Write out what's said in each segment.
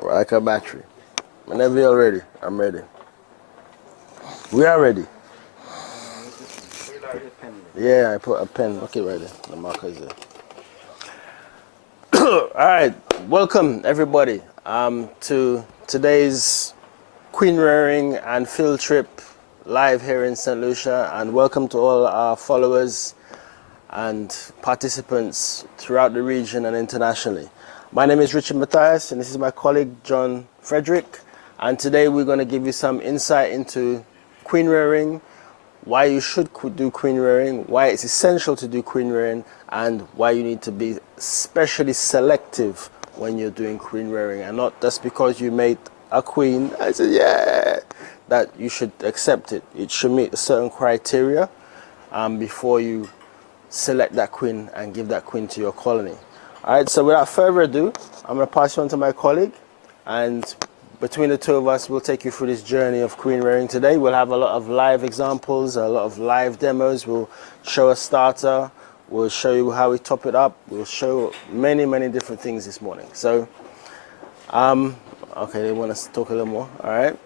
Like a battery. Whenever you're ready, I'm ready. We are ready. Yeah, I put a pen. Okay, right there. The marker is there. All right, welcome everybody to today's queen rearing and field trip live here in St. Lucia, and welcome to all our followers and participants throughout the region and internationally. My name is Richard Matthias, and this is my colleague John Frederick, and today we're going to give you some insight into queen rearing, why you should do queen rearing, why it's essential to do queen rearing, and why you need to be especially selective when you're doing queen rearing, and not just because you made a queen, I said, yeah, that you should accept it. It should meet a certain criteria before you select that queen and give that queen to your colony. All right, so without further ado, I'm going to pass you on to my colleague, and between the two of us, we'll take you through this journey of queen rearing today. We'll have a lot of live examples, a lot of live demos. We'll show a starter. We'll show you how we top it up. We'll show many, many different things this morning. So, okay, they want us to talk a little more. All right.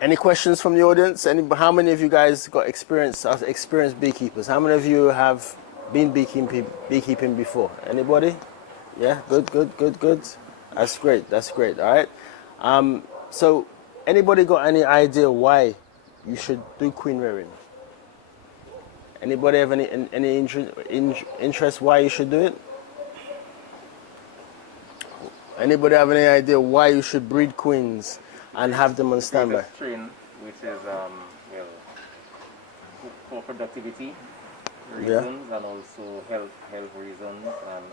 Any questions from the audience? How many of you guys got experience, experienced beekeepers? How many of you have been beekeeping before? Anybody? Yeah, good. That's great, all right. So anybody got any idea why you should do queen rearing? Anybody have any interest why you should do it? Anybody have any idea why you should breed queens and have them on standby? Strain, which is for productivity reasons, and also health reasons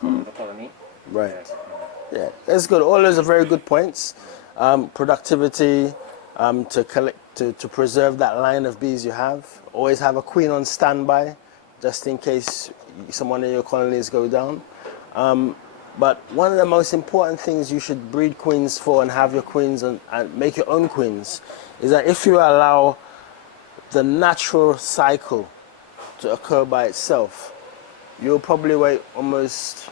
and the colony. Right. Yeah, that's good. All those are very good points. Productivity, to preserve that line of bees you have. Always have a queen on standby, just in case someone in your colonies go down. But one of the most important things you should breed queens for and have your queens and make your own queens is that if you allow the natural cycle to occur by itself, you'll probably wait almost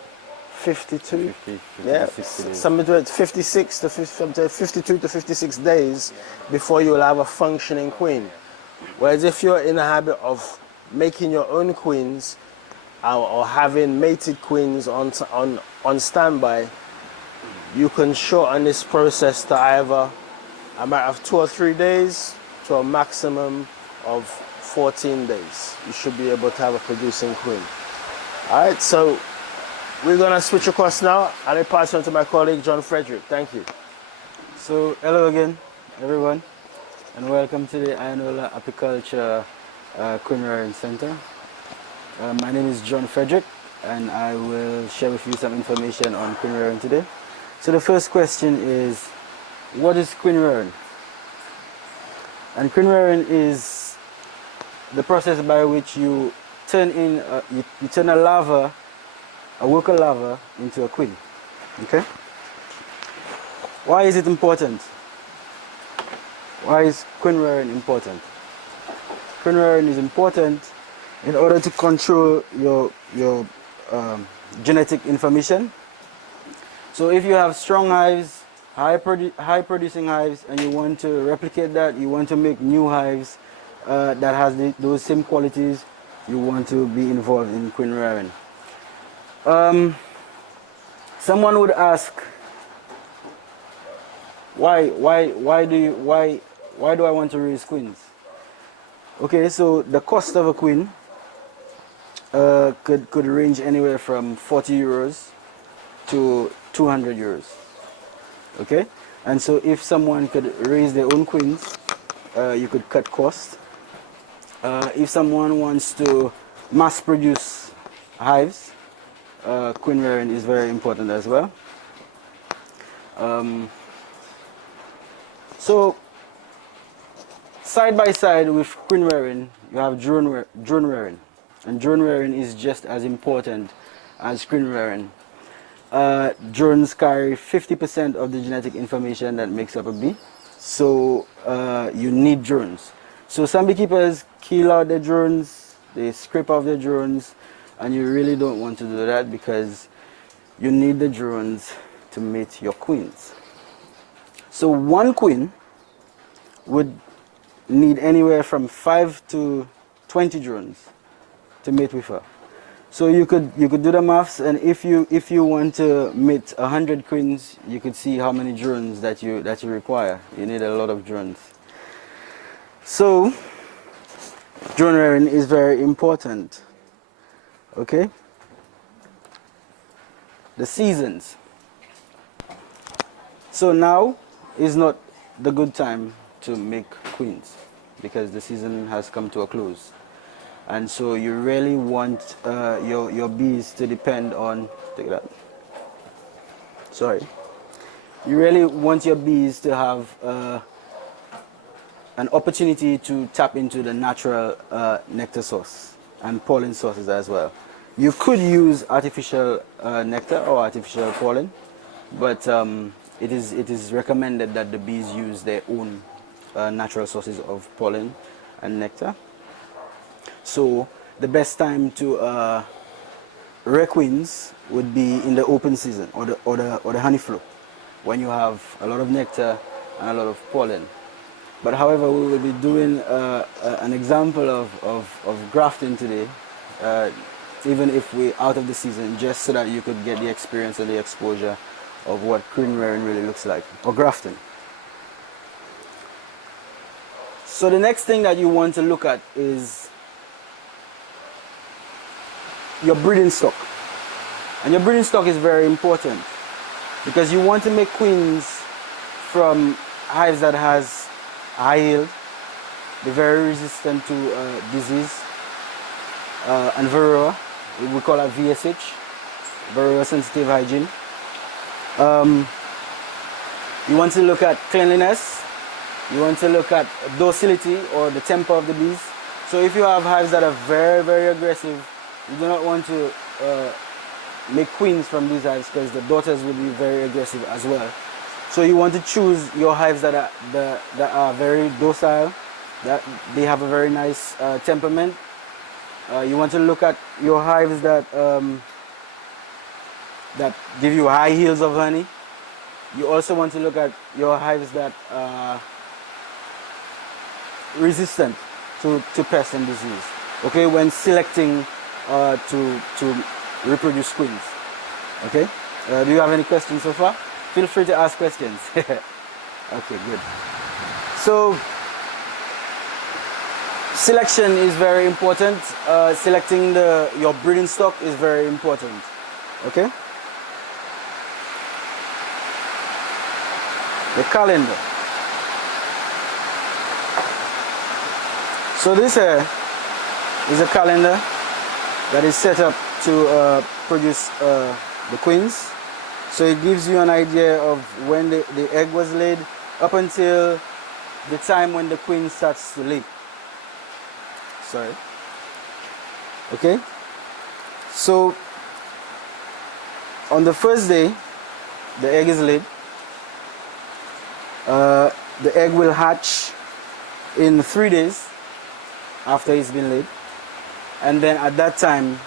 52, 50, yeah, 56 to 52 to 56 days before you will have a functioning queen. Whereas if you're in the habit of making your own queens or having mated queens on standby, you can shorten this process to either a matter of 2 or 3 days to a maximum of 14 days. You should be able to have a producing queen. All right, so we're going to switch across now, and I pass on to my colleague, John Frederick. Thank you. So, hello again, everyone, and welcome to the annual Apiculture Queen Rearing Center. My name is John Frederick, and I will share with you some information on queen rearing today. So the first question is, what is queen rearing? And queen rearing is the process by which you turn you turn a worker larva into a queen. Okay? Why is it important? Why is queen rearing important? Queen rearing is important in order to control your genetic information. So if you have strong hives, high producing hives, and you want to replicate that, you want to make new hives that has those same qualities, you want to be involved in queen rearing. Someone would ask, why do I want to raise queens? Okay, so the cost of a queen could range anywhere from 40 euros to 200 euros. Okay, and so if someone could raise their own queens, you could cut costs. If someone wants to mass produce hives, queen rearing is very important as well. So side by side with queen rearing, you have drone rearing, and drone rearing is just as important as queen rearing. Drones carry 50% of the genetic information that makes up a bee, so you need drones. So some beekeepers kill out the drones, they scrape off the drones, and you really don't want to do that because you need the drones to mate your queens. So one queen would need anywhere from 5 to 20 drones to mate with her. So you could do the maths, and if you want to mate 100 queens, you could see how many drones that you require. You need a lot of drones. So drone rearing is very important. Okay. The seasons. So now is not the good time to make queens because the season has come to a close. And so you really want your bees to depend on, take that. Sorry. You really want your bees to have an opportunity to tap into the natural nectar source and pollen sources as well. You could use artificial nectar or artificial pollen, but it is recommended that the bees use their own natural sources of pollen and nectar. So the best time to rear queens would be in the open season or the honey flow, when you have a lot of nectar and a lot of pollen. But however, we will be doing an example of grafting today, even if we're out of the season, just so that you could get the experience and the exposure of what queen rearing really looks like, or grafting. So the next thing that you want to look at is your breeding stock. And your breeding stock is very important because you want to make queens from hives that has high yield, they're very resistant to disease and varroa. We call that VSH, varroa sensitive hygiene. You want to look at cleanliness. You want to look at docility or the temper of the bees. So if you have hives that are very, very aggressive, you do not want to make queens from these hives because the daughters will be very aggressive as well. So you want to choose your hives that are very docile, that they have a very nice temperament. You want to look at your hives that give you high yields of honey. You also want to look at your hives that are resistant to pests and disease. Okay, when selecting to reproduce queens. Okay, do you have any questions so far? Feel free to ask questions. Okay, good. So selection is very important. Selecting your breeding stock is very important. Okay. The calendar. So this here is a calendar that is set up to produce the queens. So it gives you an idea of when the egg was laid up until the time when the queen starts to lay. Sorry. Okay. So on the first day, the egg is laid. The egg will hatch in 3 days after it's been laid, and then at that time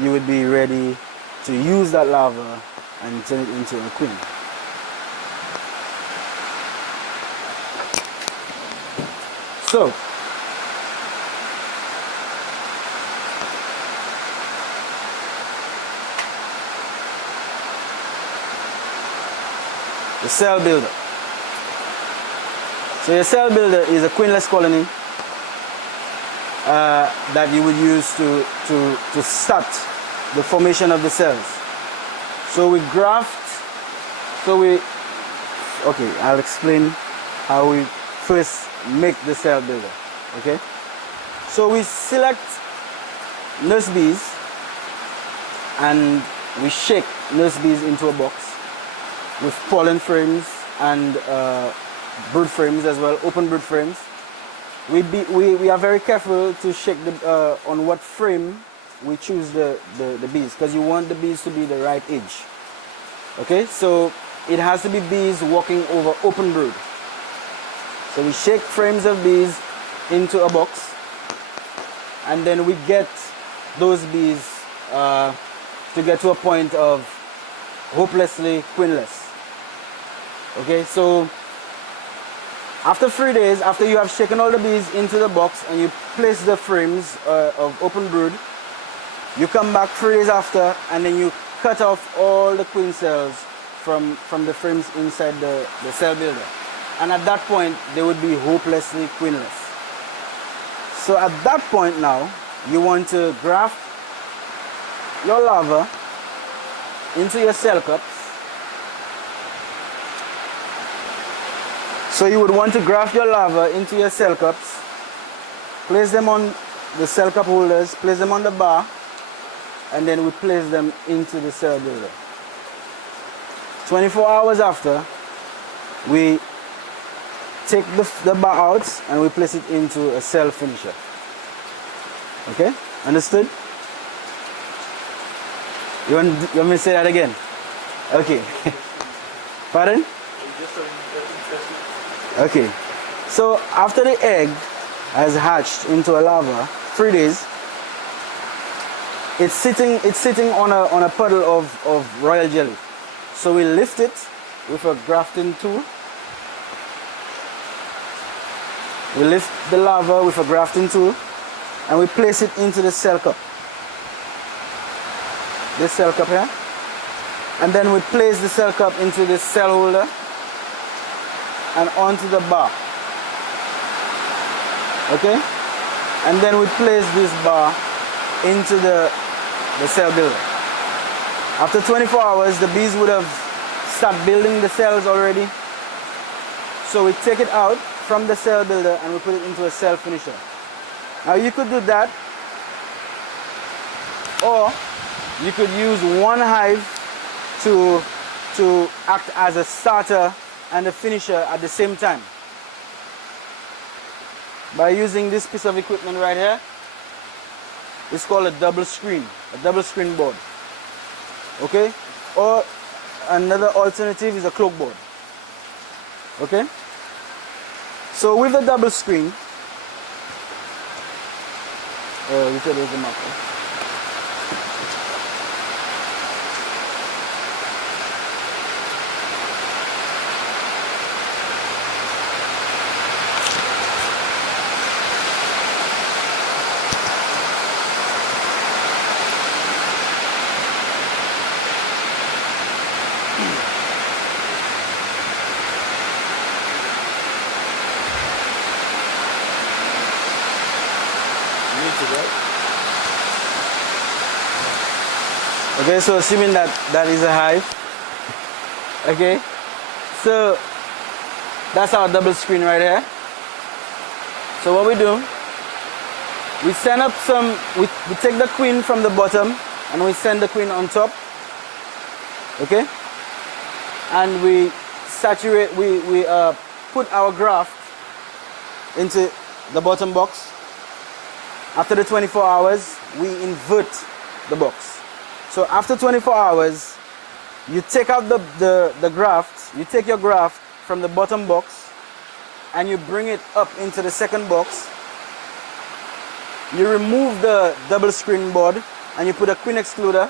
you would be ready to use that larva and turn it into a queen. So the cell builder. So your cell builder is a queenless colony that you would use to start the formation of the cells. So we graft, okay, I'll explain how we first make the cell builder, okay? So we select nurse bees and we shake nurse bees into a box with pollen frames and brood frames as well, open brood frames. We are very careful to shake on what frame we choose the bees, because you want the bees to be the right age. Okay, so it has to be bees walking over open brood. So we shake frames of bees into a box, and then we get those bees to get to a point of hopelessly queenless. Okay, so After 3 days, after you have shaken all the bees into the box and you place the frames of open brood, you come back 3 days after and then you cut off all the queen cells from the frames inside the cell builder. And at that point, they would be hopelessly queenless. So at that point now, you want to graft your larva into your cell cups. So you would want to graft your larva into your cell cups, place them on the cell cup holders, place them on the bar, and then we place them into the cell builder. 24 hours after, we take the bar out and we place it into a cell finisher. Okay? Understood? You want me to say that again? Okay. Pardon? Okay. So after the egg has hatched into a larva, 3 days, it's sitting on a puddle of royal jelly. So we lift it with a grafting tool. We lift the larva with a grafting tool and we place it into the cell cup. This cell cup here. And then we place the cell cup into the cell holder and onto the bar. Okay? And then we place this bar into the cell builder. After 24 hours, the bees would have started building the cells already. So we take it out from the cell builder and we put it into a cell finisher. Now you could do that, or you could use one hive to act as a starter and a finisher at the same time. By using this piece of equipment right here, it's called a double screen board. Okay? Or another alternative is a cloak board. Okay? So with the double screen, we said there's the marker. Okay, so assuming that is a hive. Okay, so that's our double screen right here. So what we do, we send up we take the queen from the bottom and we send the queen on top. Okay, and we saturate, we put our graft into the bottom box. After the 24 hours, we invert the box. So after 24 hours, you take out the graft, you take your graft from the bottom box and you bring it up into the second box. You remove the double screen board and you put a queen excluder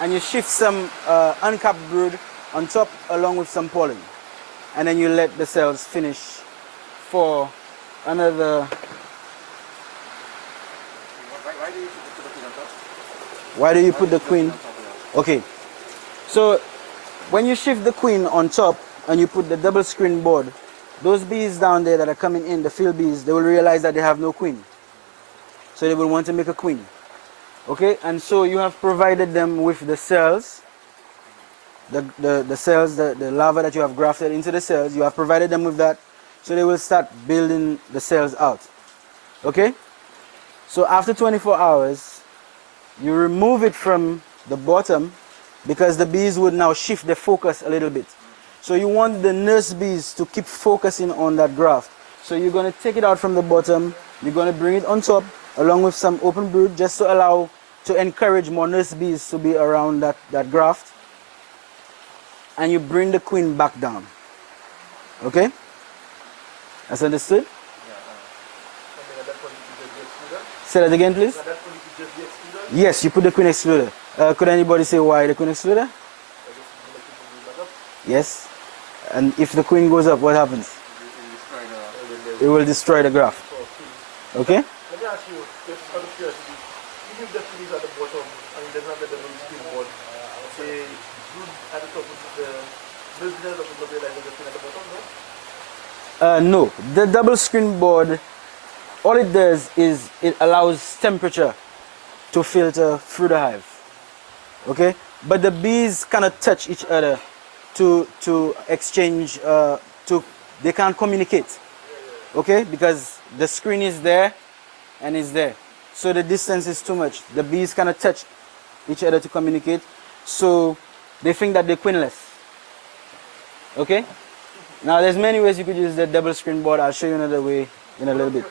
and you shift some uncapped brood on top along with some pollen. And then you let the cells finish for another... Why do you put the queen? Okay, so when you shift the queen on top and you put the double screen board, those bees down there that are coming in, the field bees, they will realize that they have no queen. So they will want to make a queen. Okay, and so you have provided them with the cells, the cells, the larva that you have grafted into the cells, you have provided them with that, so they will start building the cells out. Okay, so after 24 hours, you remove it from the bottom because the bees would now shift their focus a little bit. So you want the nurse bees to keep focusing on that graft. So you're going to take it out from the bottom, you're going to bring it on top along with some open brood just to encourage more nurse bees to be around that graft. And you bring the queen back down. Okay? That's understood? Say that again, please. Yes, you put the queen excluder. Could anybody say why the queen excluder? Yes. And if the queen goes up, what happens? It will destroy the graft. Okay? Let me ask you, just out of curiosity, if the queen is at the bottom and it doesn't have the double spin board, say, brood at the top with the milk cells of the like the queen at the bottom, no? No, the double screen board, all it does is it allows temperature to filter through the hive. Okay? But the bees cannot touch each other to exchange, they can't communicate. Okay? Because the screen is there and is there. So the distance is too much. The bees cannot touch each other to communicate. So they think that they're queenless. Okay? Now there's many ways you could use the double screen board. I'll show you another way in a little bit.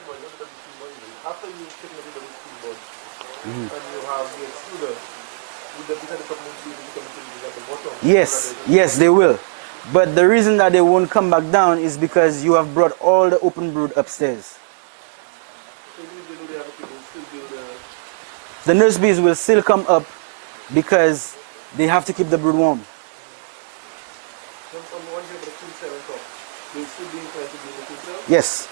After you take the double spin board and you have the extruder, will the bees at the top move to at the bottom? Yes, yes, they will. But the reason that they won't come back down is because you have brought all the open brood upstairs. So even if they know they have a queen, they'll still build The nurse bees will still come up because they have to keep the brood warm. on one here, but the queen cell on top. They'll still be inclined to build the queen cell? Yes.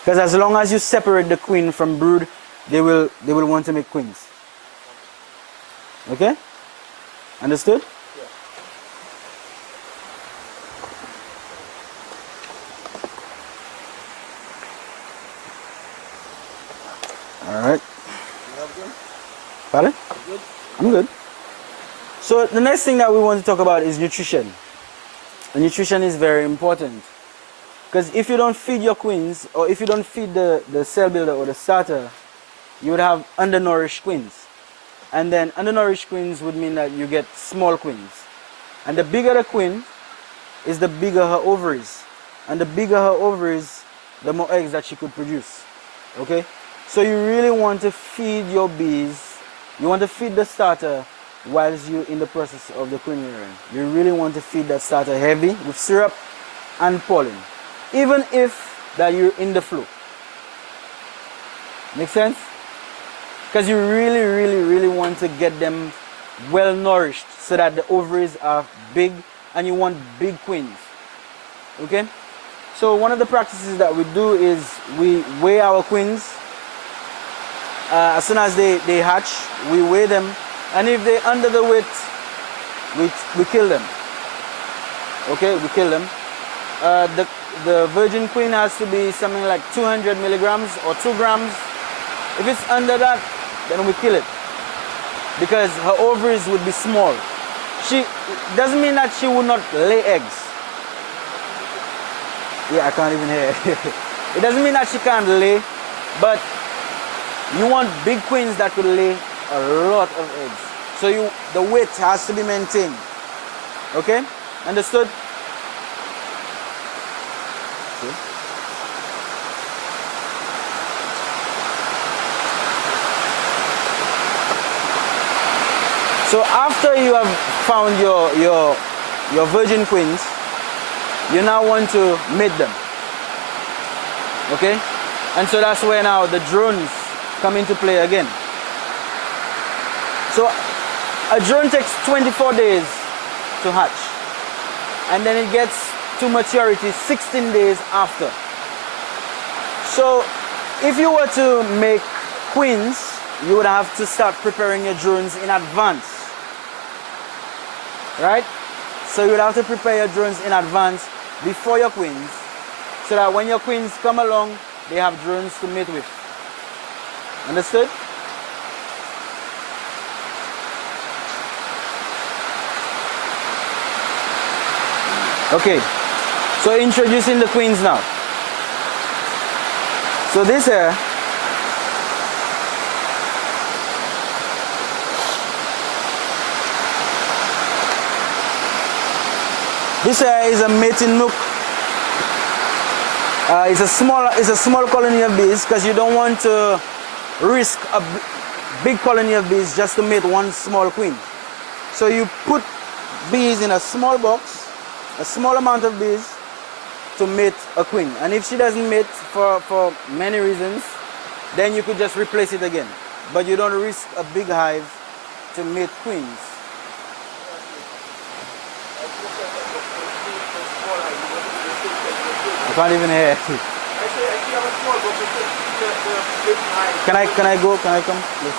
Because as long as you separate the queen from brood, they will want to make queens. Okay? Understood? Yeah. All right. Pardon? Good? I'm good. So the next thing that we want to talk about is nutrition. And nutrition is very important. Because if you don't feed your queens, or if you don't feed the cell builder or the starter, you would have undernourished queens. And then undernourished queens would mean that you get small queens. And the bigger the queen is, the bigger her ovaries. And the bigger her ovaries, the more eggs that she could produce. Okay? So you really want to feed your bees, you want to feed the starter whilst you're in the process of the queen rearing. You really want to feed that starter heavy with syrup and pollen. Even if that you're in the flow. Make sense? Because you really, really, really want to get them well nourished so that the ovaries are big and you want big queens. Okay? So one of the practices that we do is we weigh our queens. As soon as they hatch, we weigh them. And if they're under the weight, we kill them. Okay, we kill them. The virgin queen has to be something like 200 milligrams or 2 grams. If it's under that, then we kill it. Because her ovaries would be small. She doesn't mean that she would not lay eggs. Yeah, I can't even hear. It doesn't mean that she can't lay, but you want big queens that could lay a lot of eggs. So the weight has to be maintained. Okay? Understood? Okay. So after you have found your virgin queens, you now want to mate them. Okay? And so that's where now the drones come into play again. So a drone takes 24 days to hatch. And then it gets to maturity 16 days after. So if you were to make queens, you would have to start preparing your drones in advance. Right? So you would have to prepare your drones in advance before your queens, so that when your queens come along, they have drones to mate with. Understood? Okay, so introducing the queens now. So this here is a mating nook. It's a small colony of bees because you don't want to risk a big colony of bees just to mate one small queen. So you put bees in a small box, a small amount of bees to mate a queen. And if she doesn't mate for many reasons, then you could just replace it again. But you don't risk a big hive to mate queens. I can't even hear. Can I go? Can I come? Yes.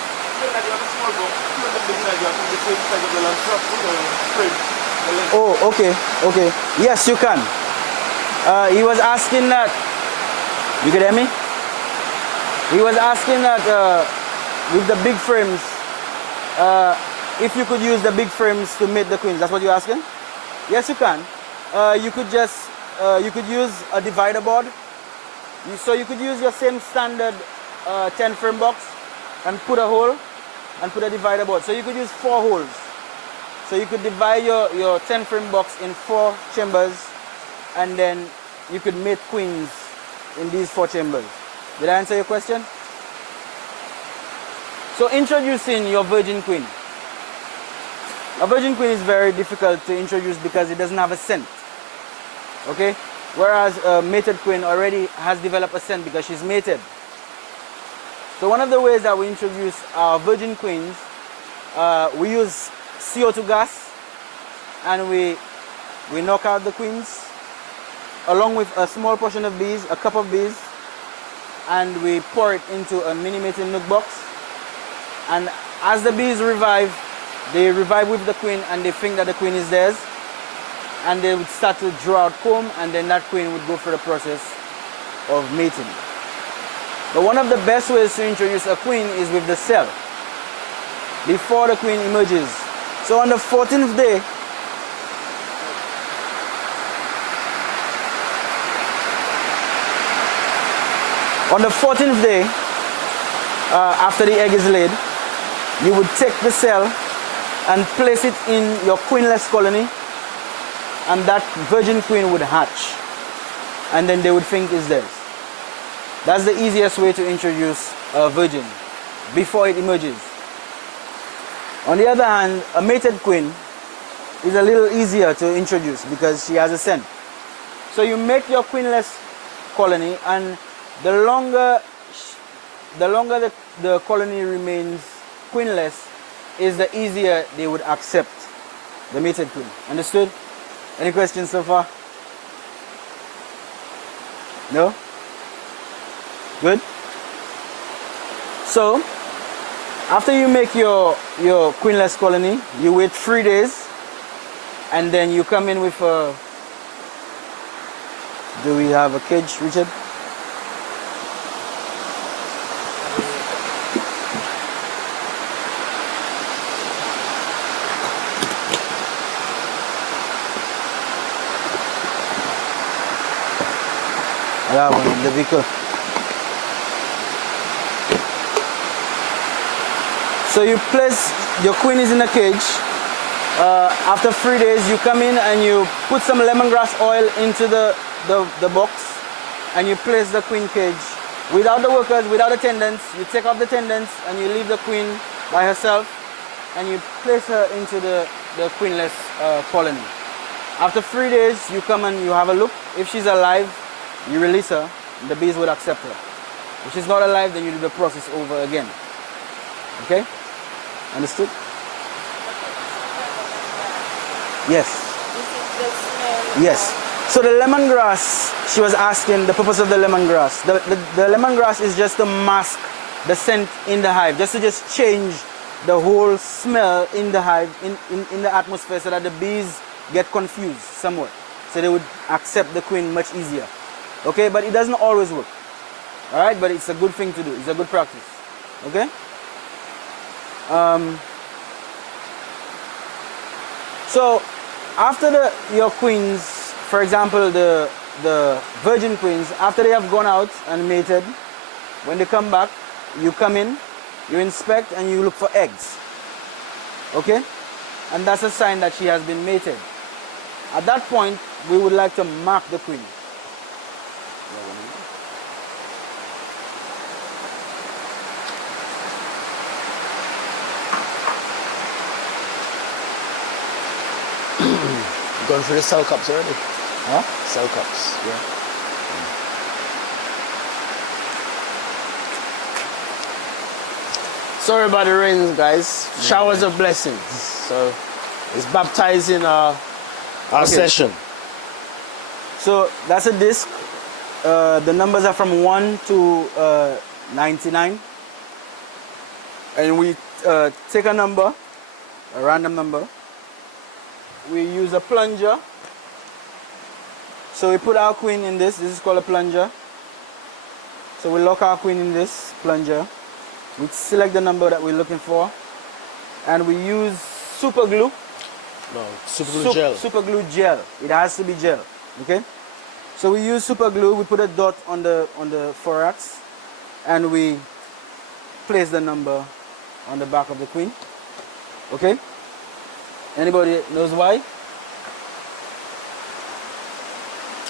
Oh, okay, okay. Yes, you can. He was asking that. You can hear me? He was asking that with the big frames, if you could use the big frames to mate the queens. That's what you're asking? Yes, you can. You could just you could use a divider board. So you could use your same standard 10 frame box and put a hole and put a divider board. So you could use 4 holes. So you could divide your 10 frame box in 4 chambers, and then you could mate queens in these 4 chambers. Did I answer your question? So introducing your virgin queen. A virgin queen is very difficult to introduce because it doesn't have a scent. Okay? Whereas a mated queen already has developed a scent because she's mated. So one of the ways that we introduce our virgin queens, we use CO2 gas, and we knock out the queens along with a small portion of bees, a cup of bees, and we pour it into a mini mating nuc box. And as the bees revive, they revive with the queen and they think that the queen is theirs, and they would start to draw out comb, and then that queen would go through the process of mating. But one of the best ways to introduce a queen is with the cell before the queen emerges. So on the 14th day, after the egg is laid, you would take the cell and place it in your queenless colony, and that virgin queen would hatch, and then they would think it's theirs. That's the easiest way to introduce a virgin before it emerges. On the other hand, a mated queen is a little easier to introduce because she has a scent. So you make your queenless colony, and the longer the colony remains queenless, is the easier they would accept the mated queen. Understood? Any questions so far? No? Good? So, after you make your queenless colony, you wait 3 days, and then you come in with a... Do we have a cage, Richard? I have one in the vehicle. So you place, your queen is in a cage. After 3 days, you come in and you put some lemongrass oil into the box, and you place the queen cage without the workers, without attendants. You take off the attendants and you leave the queen by herself, and you place her into the queenless colony. After 3 days, you come and you have a look. If she's alive, you release her, the bees would accept her. If she's not alive, then you do the process over again. Okay? Understood? Yes. Yes. So the lemongrass, she was asking the purpose of the lemongrass. The lemongrass is just to mask the scent in the hive, just to change the whole smell in the hive, in the atmosphere, so that the bees get confused somewhat. So they would accept the queen much easier. Okay, but it doesn't always work. Alright, but it's a good thing to do. It's a good practice. Okay? So after your queens, for example, the virgin queens, after they have gone out and mated, when they come back, you come in, you inspect, and you look for eggs. Okay? And that's a sign that she has been mated. At that point, we would like to mark the queen. Going through the cell cups already? Huh? Cell cups, yeah. Sorry about the rains, guys. Showers of blessings. So it's baptizing our Our Okay. session. So that's a disc. The numbers are from 1 to 99. And we take a number, a random number. We use a plunger. So we put our queen in this. This is called a plunger. So we lock our queen in this plunger. We select the number that we're looking for. And we use super glue. No, super glue gel. Super glue gel. It has to be gel. Okay? So we use super glue. We put a dot on the thorax. And we place the number on the back of the queen. Okay? Anybody knows why?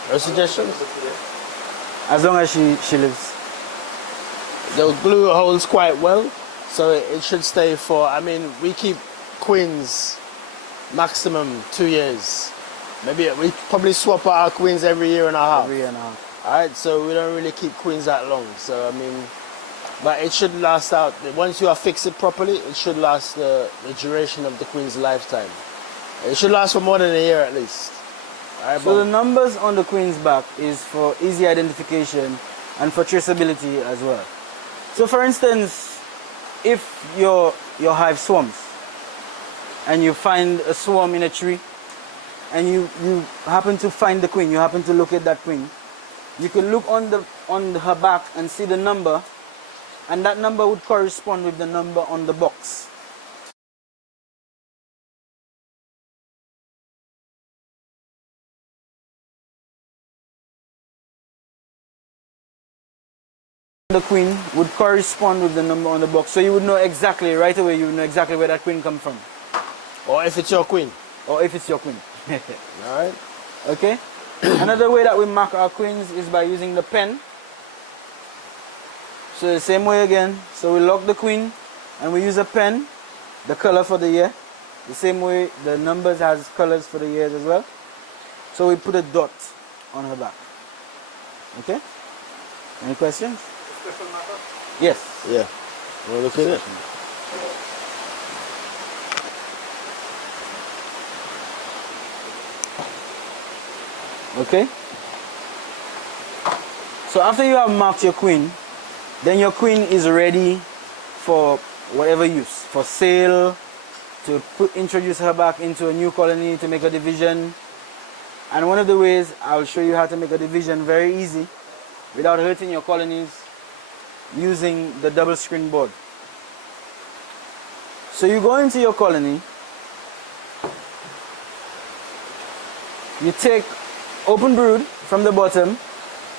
Any suggestions? As long as she lives. The glue holds quite well, so it should stay for, I mean, we keep queens maximum 2 years. Maybe we probably swap out our queens every year and a half. Every year and a half. Alright, so we don't really keep queens that long. So, I mean, but it should last out, once you affix it properly, it should last the duration of the queen's lifetime. It should last for more than a year at least. Alright, So the numbers on the queen's back is for easy identification and for traceability as well. So for instance, if your hive swarms and you find a swarm in a tree and you happen to find the queen, you happen to locate that queen, you can look on her back and see the number, and that number would correspond with the number on the box. The queen would correspond with the number on the box, so you would know exactly right away. You would know exactly where that queen comes from, or if it's your queen. or if it's your queen. Alright. Okay. Another way that we mark our queens is by using the pen. So the same way again. So we lock the queen, and we use a pen, the color for the year. The same way the numbers has colors for the years as well. So we put a dot on her back. Okay. Any questions? Yes. Yeah. Wanna look at it? Okay. So after you have marked your queen, then your queen is ready for whatever use, for sale, to introduce her back into a new colony, to make a division. And one of the ways I'll show you how to make a division very easy without hurting your colonies, using the double screen board. So you go into your colony, you take open brood from the bottom,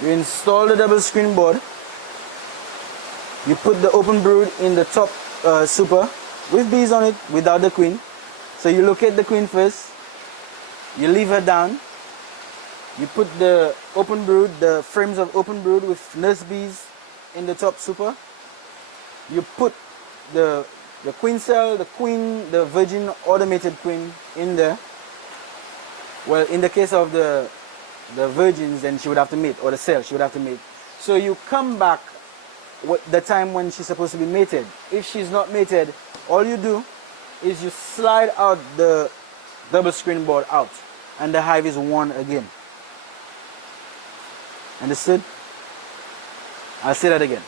you install the double screen board, you put the open brood in the top super with bees on it, without the queen. So you locate the queen first, you leave her down, you put the open brood, the frames of open brood with nurse bees in the top super. You put the queen cell, the virgin automated queen in there. Well, in the case of the virgins, then she would have to mate, or the cell, she would have to mate. So you come back the time when she's supposed to be mated. If she's not mated, all you do is you slide out the double screen board out, and the hive is one again. Understood? I'll say that again.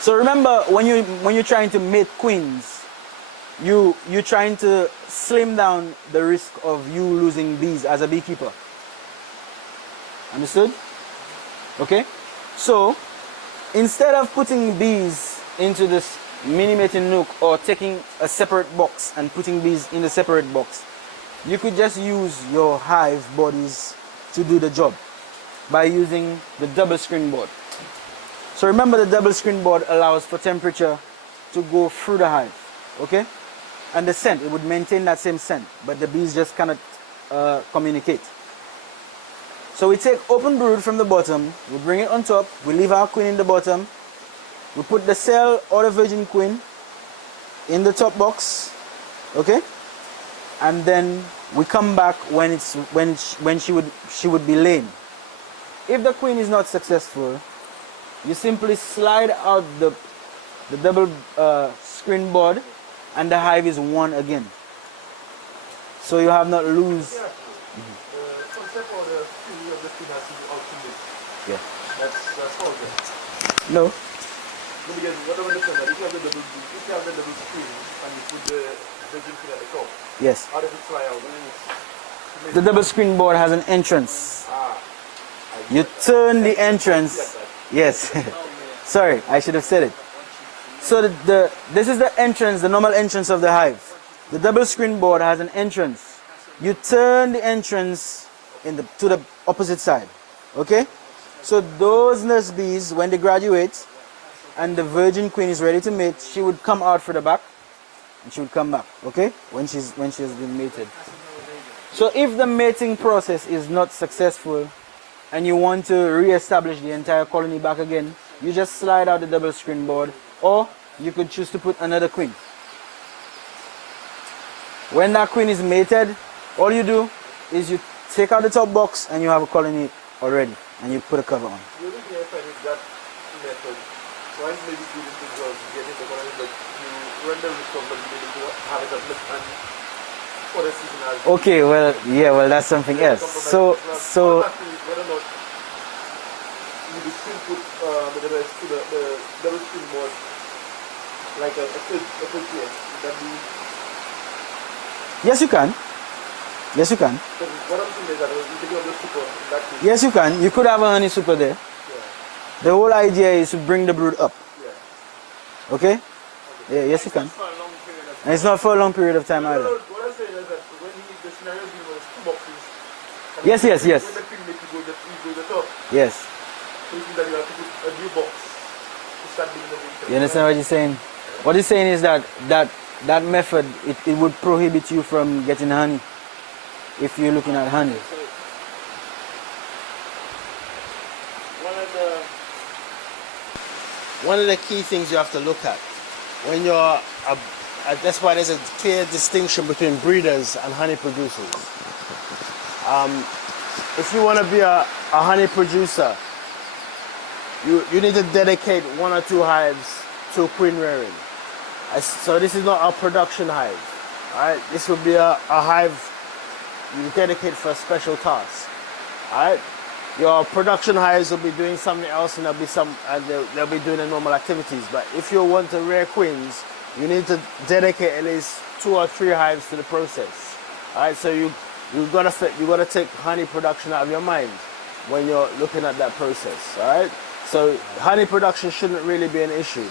So remember, when you're trying to mate queens, you're trying to slim down the risk of you losing bees as a beekeeper. Understood? Okay? So instead of putting bees into this mini mating nook, or taking a separate box and putting bees in a separate box, you could just use your hive bodies to do the job by using the double screen board. So remember, the double screen board allows for temperature to go through the hive, okay? And the scent, it would maintain that same scent, but the bees just cannot communicate. So we take open brood from the bottom, we bring it on top, we leave our queen in the bottom, we put the cell or the virgin queen in the top box, okay? And then we come back when she would be laying. If the queen is not successful, you simply slide out the the double screen board, and the hive is one again. Understood? Okay? So remember, the double screen board allows for temperature to go through the hive, okay? And the scent, it would maintain that same scent, but the bees just cannot communicate. So we take open brood from the bottom, we leave our queen in the bottom, we put the cell or the virgin queen in the top box, okay? And then we come back when it's when she would be laying. If the queen is not successful, you simply slide out the double screen board, and the hive is one again. So you have not lose. The concept or the theory of the queen has to be ultimate. Yeah. That's all good. No. Because what I understand that if you have the double screen and you put the virgin queen at the top, Yes. how does it fly out? The double screen board has an entrance. You turn the entrance. Yes. Sorry, I should have said it. So this is the entrance, the normal entrance of the hive. The double screen board has an entrance. You turn the entrance to the opposite side. Okay? So those nurse bees, when they graduate and the virgin queen is ready to mate, she would come out for the back and she would come back. Okay? When she has been mated. So if the mating process is not successful and you want to re-establish the entire colony back again, you just slide out the double screen board, or you could choose to put another queen. When that queen is mated, all you do is you take out the top box and you have a colony already, and you put a cover on. The only thing I find is that method, once maybe do this thing well, you get in the colony, but you run the risk of not being able to have it uplift and for the season as well. Okay, well, yeah, well, that's something else. So whether or not you still put the double screen board like a full case, that be. yes, you can. Yes, you can. What I'm saying is that you take out the super in that case. Yes, you can. You could have a honey super there. Yeah. The whole idea is to bring the brood up. Yeah. Okay? Yeah, yes, you can. And it's not for a long period of time either. What I'm saying is that when the scenario is was two boxes. and Yes, yes, yes. When the queen make you go the top, Yes. so you think that you have to put a new box to start building the queen. You understand what he's saying? What he's saying is that method, it would prohibit you from getting honey if you're looking at honey. One of the key things you have to look at when you're that's why there's a clear distinction between breeders and honey producers. If you want to be a honey producer, you need to dedicate 1 or 2 hives to queen rearing. So this is not a production hive. Alright, this would be a hive you dedicate for a special task. Alright? Your production hives will be doing something else, and they'll be doing the normal activities. But if you want to rear queens, you need to dedicate at least 2 or 3 hives to the process. Alright, so you gotta take honey production out of your mind when you're looking at that process. Alright? So honey production shouldn't really be an issue.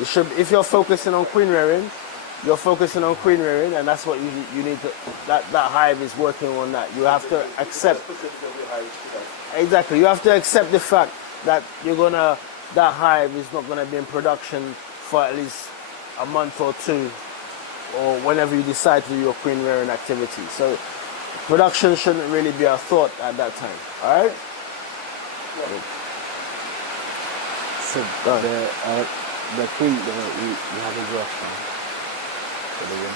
If you're focusing on queen rearing, you're focusing on queen rearing, and that's what you need to. That hive is working on that. You have to accept. Exactly. You have to accept the fact that that hive is not gonna be in production for at least a month or 2, or whenever you decide to do your queen rearing activity. So production shouldn't really be a thought at that time. All right. Yeah. So the queen, we have a draft now for the win.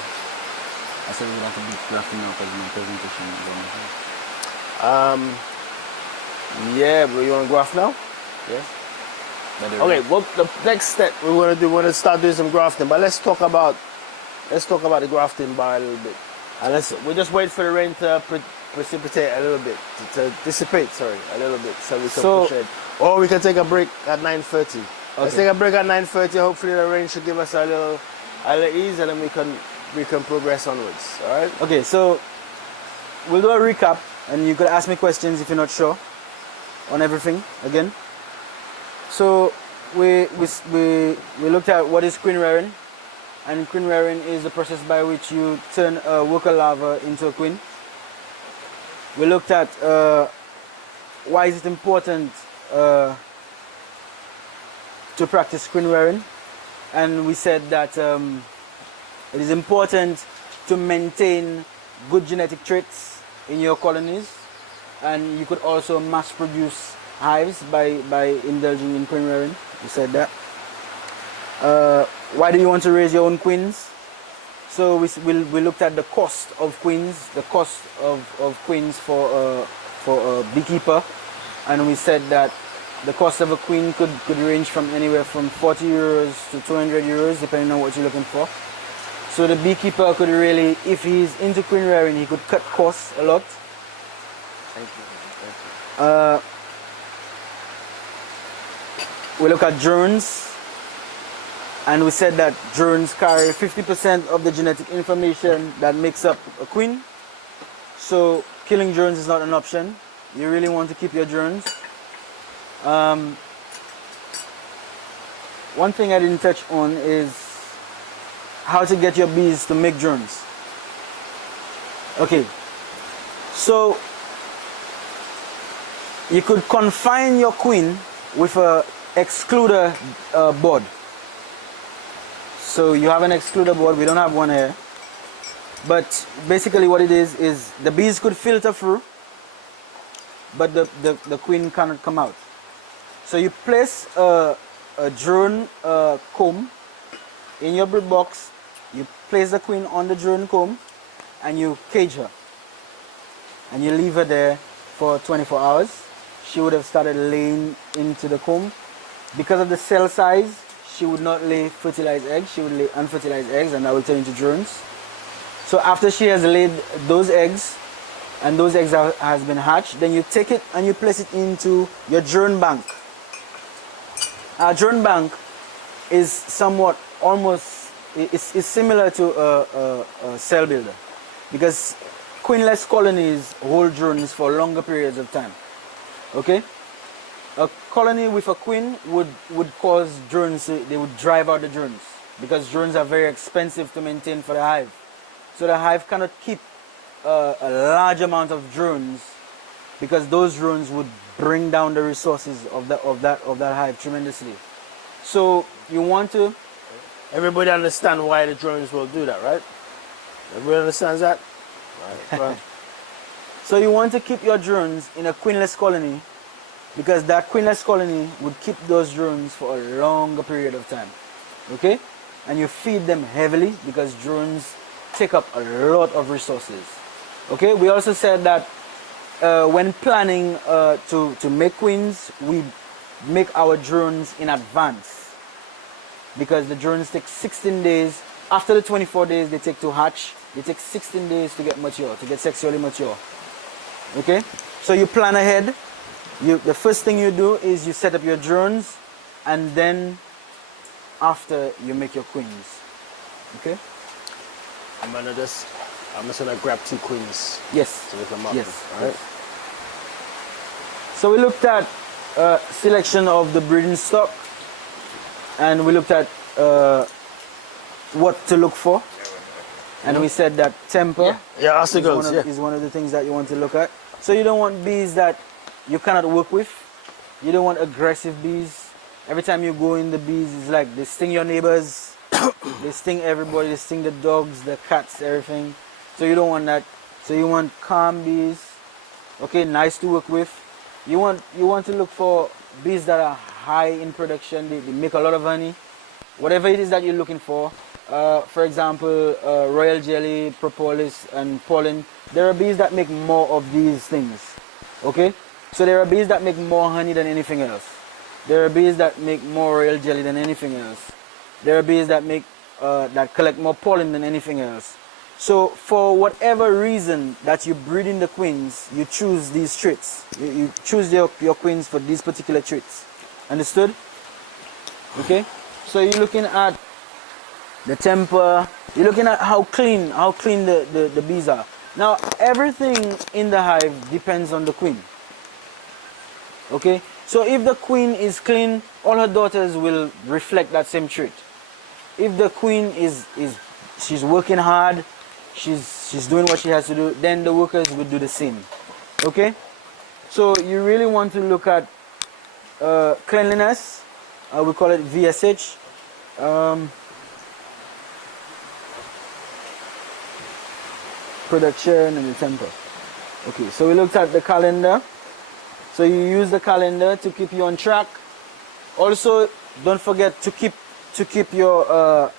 I said we would have to be drafting now because my presentation is on. Yeah, but you want to graph now? Yeah. Okay. Well, the next step we want to start doing some grafting, but let's talk about the grafting bar a little bit, and we just wait for the rain to precipitate a little bit, to dissipate. Sorry, a little bit, so we can push it. Or we can take a break at 9:30. Okay. Let's take a break at 9:30. Hopefully the rain should give us a little ease, and then we can progress onwards. All right. Okay, so we'll do a recap, and you could ask me questions if you're not sure on everything again. So we looked at what is queen rearing, and queen rearing is the process by which you turn a worker larva into a queen. We looked at why is it important to practice queen rearing, and we said that it is important to maintain good genetic traits in your colonies, and you could also mass produce hives by indulging in queen rearing. We said that. Why do you want to raise your own queens? So we looked at the cost of queens, the cost of queens for a beekeeper, and we said that the cost of a queen could range from anywhere from 40 euros to 200 euros, depending on what you're looking for. So the beekeeper could really, if he's into queen rearing, he could cut costs a lot. Thank you. Thank you. We look at drones, and we said that drones carry 50% of the genetic information that makes up a queen. So killing drones is not an option. You really want to keep your drones. One thing I didn't touch on is how to get your bees to make drones. Okay, so you could confine your queen with a excluder board. So you have an excluder board, we don't have one here. But basically what it is the bees could filter through, but the queen cannot come out. So you place a drone comb in your brood box, you place the queen on the drone comb, and you cage her. And you leave her there for 24 hours. She would have started laying into the comb. Because of the cell size, she would not lay fertilized eggs, she would lay unfertilized eggs, and that will turn into drones. So after she has laid those eggs, and those eggs has been hatched, then you take it and you place it into your drone bank. Our drone bank is somewhat almost, it's similar to a cell builder, because queenless colonies hold drones for longer periods of time. Okay? A colony with a queen would cause drones, they would drive out the drones, because drones are very expensive to maintain for the hive. So the hive cannot keep a large amount of drones, because those drones would bring down the resources of that hive tremendously. So you want to... Everybody understand why the drones will do that, right? Everybody understands that? Right. So you want to keep your drones in a queenless colony, because that queenless colony would keep those drones for a longer period of time. Okay? And you feed them heavily, because drones take up a lot of resources. Okay? We also said that when planning to make queens, we make our drones in advance, because the drones take 16 days. After the 24 days they take to hatch, they take 16 days to get mature, to get sexually mature. Okay? So you plan ahead. The first thing you do is you set up your drones, and then after you make your queens. Okay? I'm just gonna grab 2 queens. Yes. To make them up. Yes. All right. So we looked at selection of the breeding stock, and we looked at what to look for, and we said that temper is one of the things that you want to look at. So you don't want bees that you cannot work with. You don't want aggressive bees. Every time you go in the bees, it's like they sting your neighbors, they sting everybody, they sting the dogs, the cats, everything. So you don't want that. So you want calm bees, okay, nice to work with. You want to look for bees that are high in production, they make a lot of honey. Whatever it is that you're looking for example, royal jelly, propolis, and pollen, there are bees that make more of these things, okay? So there are bees that make more honey than anything else. There are bees that make more royal jelly than anything else. There are bees that make that collect more pollen than anything else. So for whatever reason that you breed in the queens, you choose these traits. You choose your queens for these particular traits. Understood? Okay? So you're looking at the temper, you're looking at how clean the bees are. Now everything in the hive depends on the queen. Okay? So if the queen is clean, all her daughters will reflect that same trait. If the queen she's working hard, she's doing what she has to do, then the workers will do the same. Okay? So you really want to look at cleanliness. We call it VSH. Production and the temper. Okay, so we looked at the calendar. So you use the calendar to keep you on track. Also, don't forget to keep your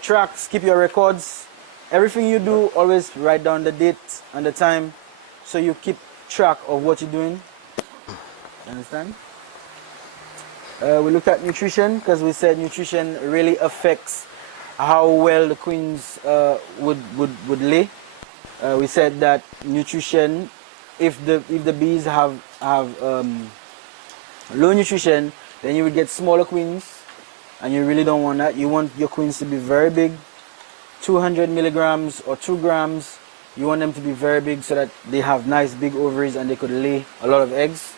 tracks, keep your records. Everything you do, always write down the date and the time, so you keep track of what you're doing. Understand? We looked at nutrition, because we said nutrition really affects how well the queens would lay. We said that nutrition, if the bees have low nutrition, then you would get smaller queens, and you really don't want that. You want your queens to be very big, 200 milligrams or 2 grams. You want them to be very big so that they have nice big ovaries and they could lay a lot of eggs.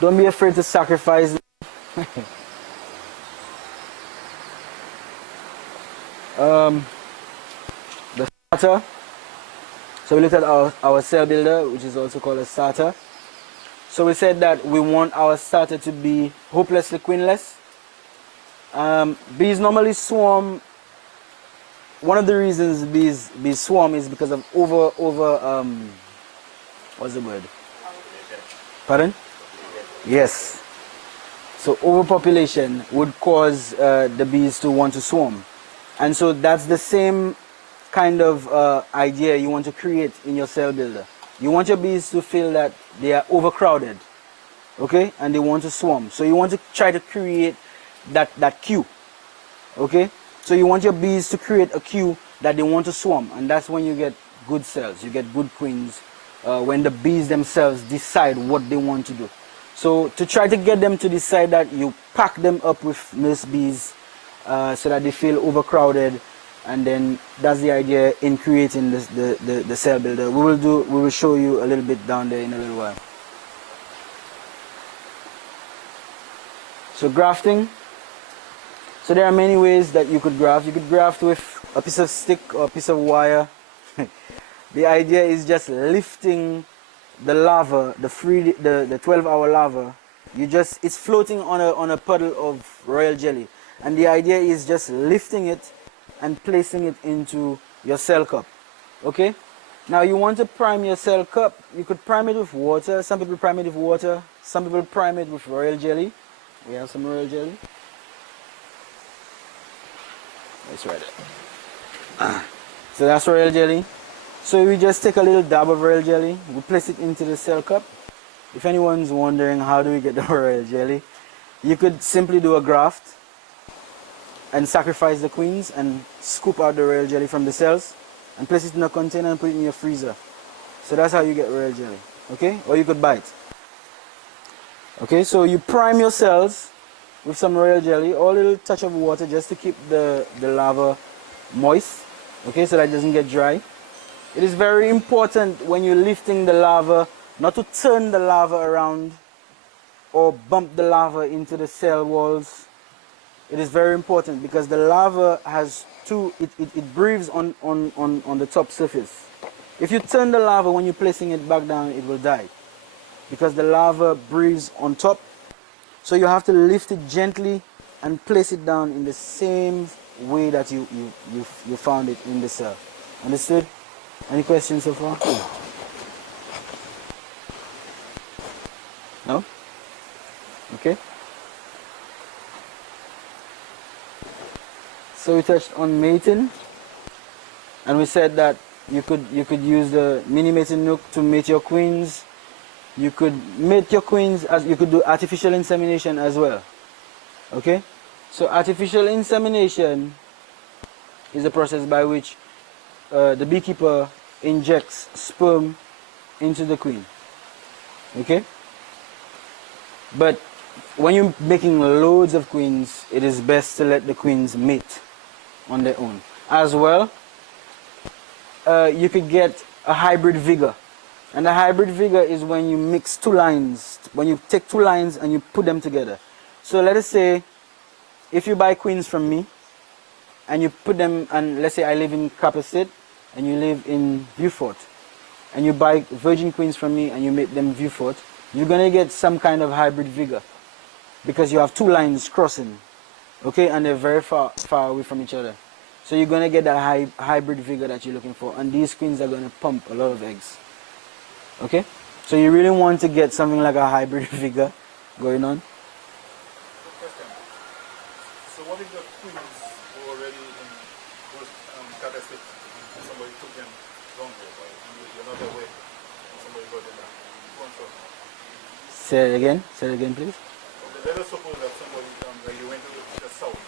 Don't be afraid to sacrifice them. The starter. So we looked at our cell builder, which is also called a starter. So we said that we want our starter to be hopelessly queenless. Bees normally swarm. One of the reasons bees swarm is because of what's the word? Pardon? Yes. So overpopulation would cause the bees to want to swarm. And so that's the same kind of idea you want to create in your cell builder. You want your bees to feel that they are overcrowded, okay? And they want to swarm. So you want to try to create that queue, okay? So you want your bees to create a queue that they want to swarm. And that's when you get good cells, you get good queens, when the bees themselves decide what they want to do. So to try to get them to decide that, you pack them up with nurse bees so that they feel overcrowded, and then that's the idea in creating the cell builder. We will show you a little bit down there in a little while. So grafting. So there are many ways that you could graft. You could graft with a piece of stick or a piece of wire. The idea is just lifting the larva, the 12-hour larva. It's floating on a puddle of royal jelly, and the idea is just lifting it and placing it into your cell cup. Okay? Now you want to prime your cell cup. You could prime it with water. Some people prime it with water. Some people prime it with royal jelly. We have some royal jelly. That's right there. So that's royal jelly. So we just take a little dab of royal jelly. We place it into the cell cup. If anyone's wondering how do we get the royal jelly, you could simply do a graft and sacrifice the queens and scoop out the royal jelly from the cells and place it in a container and put it in your freezer. So that's how you get royal jelly. Okay? Or you could buy it. Okay, so you prime your cells with some royal jelly or a little touch of water just to keep the larva moist. Okay, so that it doesn't get dry. It is very important when you're lifting the larva not to turn the larva around or bump the larva into the cell walls. It is very important because the larva has it breathes on the top surface. If you turn the larva when you're placing it back down, it will die because the larva breathes on top. So you have to lift it gently and place it down in the same way that you found it in the cell. Understood? Any questions so far? No? Okay. So we touched on mating, and we said that you could use the mini mating nook to mate your queens. You could mate your queens as you could do artificial insemination as well. Okay? So artificial insemination is a process by which the beekeeper injects sperm into the queen. Okay? But when you're making loads of queens, it is best to let the queens mate on their own. As well, you could get a hybrid vigor. And the hybrid vigor is when you mix two lines, when you take two lines and you put them together. So let us say, if you buy queens from me, and you put them, and let's say I live in Copper State, and you live in Beaufort, and you buy virgin queens from me and you make them Beaufort, you're going to get some kind of hybrid vigor because you have two lines crossing, okay, and they're very far away from each other. So you're going to get that hybrid vigor that you're looking for, and these queens are going to pump a lot of eggs. Okay? So you really want to get something like a hybrid vigor going on. Good question. So what if the queens were already in those characteristics and somebody took them wrong way, and you're not aware, and somebody brought them back? Say it again please. Okay, let us suppose that somebody, when you went to the south,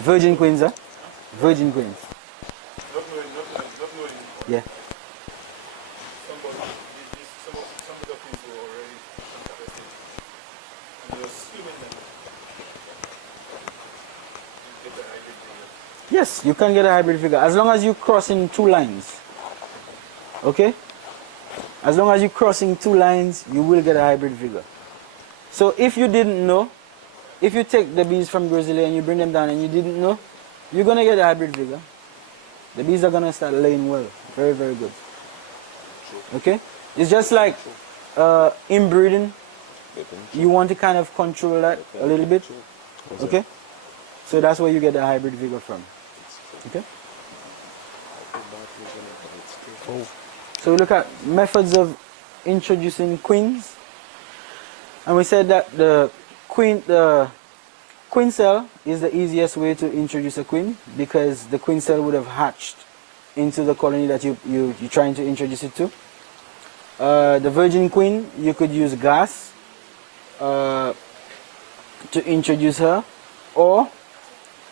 Virgin queens, huh? Virgin queens. Not knowing. Yeah. Some of the queens were already fantastic. And you're assuming them. You get the hybrid thing. Yes, you can get a hybrid figure as long as you crossing 2 lines. Okay? As long as you crossing 2 lines, you will get a hybrid figure. So if you didn't know, if you take the bees from Grizzly and you bring them down and you didn't know, you're gonna get a hybrid figure. The bees are gonna start laying well. Very, very good. Okay? It's just like inbreeding. You want to kind of control that a little bit. Okay? So that's where you get the hybrid figure from. Okay? So we look at methods of introducing queens. And we said that the queen cell is the easiest way to introduce a queen because the queen cell would have hatched into the colony that you're trying to introduce it to. The virgin queen, you could use gas to introduce her, or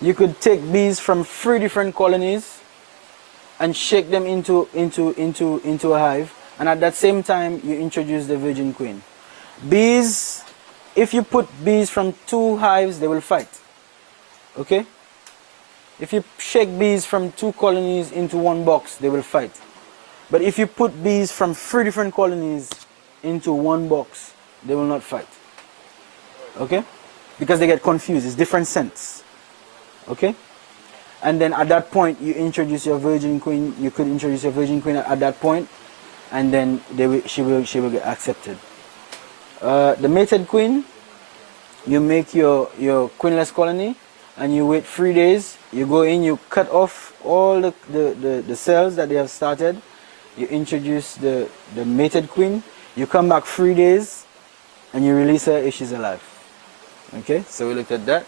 you could take bees from 3 different colonies and shake them into a hive, and at that same time you introduce the virgin queen. Bees, if you put bees from 2 hives, they will fight. Okay? If you shake bees from 2 colonies into 1 box, they will fight. But if you put bees from 3 different colonies into 1 box, they will not fight. Okay? Because they get confused. It's different scents. Okay? And then at that point, you introduce your virgin queen. You could introduce your virgin queen at that point, and then she will get accepted. The mated queen, you make your queenless colony, and you wait 3 days. You go in, you cut off all the cells that they have started. You introduce the mated queen. You come back 3 days, and you release her if she's alive. Okay, so we looked at that.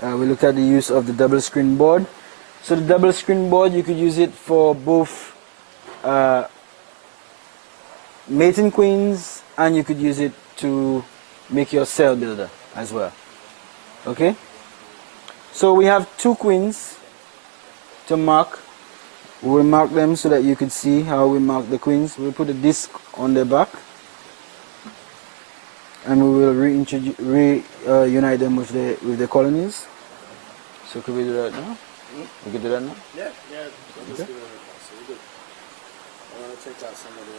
We looked at the use of the double screen board. So the double screen board, you could use it for both mating queens, and you could use it to make your cell builder as well. Okay? So we have 2 queens to mark. We will mark them so that you could see how we mark the queens. We'll put a disc on their back, and we will reunite them with the colonies. So could we do that now? We can do that now? Yeah. Okay. So we're good. I want to take out some of the...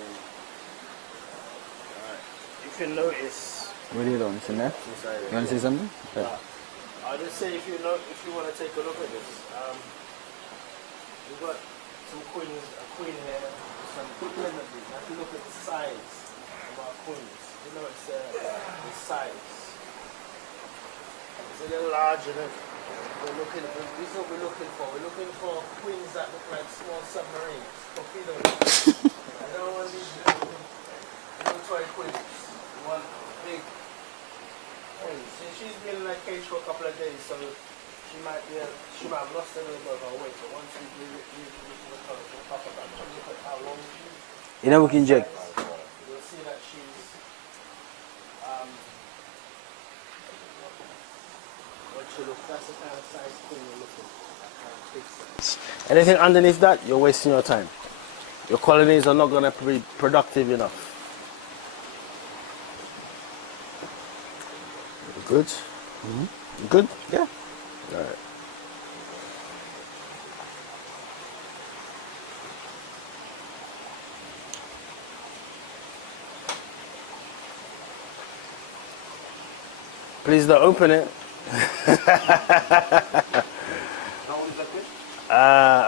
Alright. You can notice... What are you doing? It's in there? Inside it. You want to say something? Okay. I'll just say if you want to take a look at this. We've got some queens, a queen here, some pregnant bees. Now if you look at the size of our queens, you know it's the size. It's a little larger than this is what we're looking for. We're looking for queens that look like small submarines, torpedoes. I don't want these little toy queens. We want big queens. See, she's been in that cage for a couple of days, so she might have lost a little bit of her weight. But once we look at how long she is, You know we can check. you'll see that she's that's the kind of size queen you're looking for. Anything underneath that, you're wasting your time. Your colonies are not going to be productive enough. Good? Mm-hmm. Good? Yeah. All right. Please don't open it.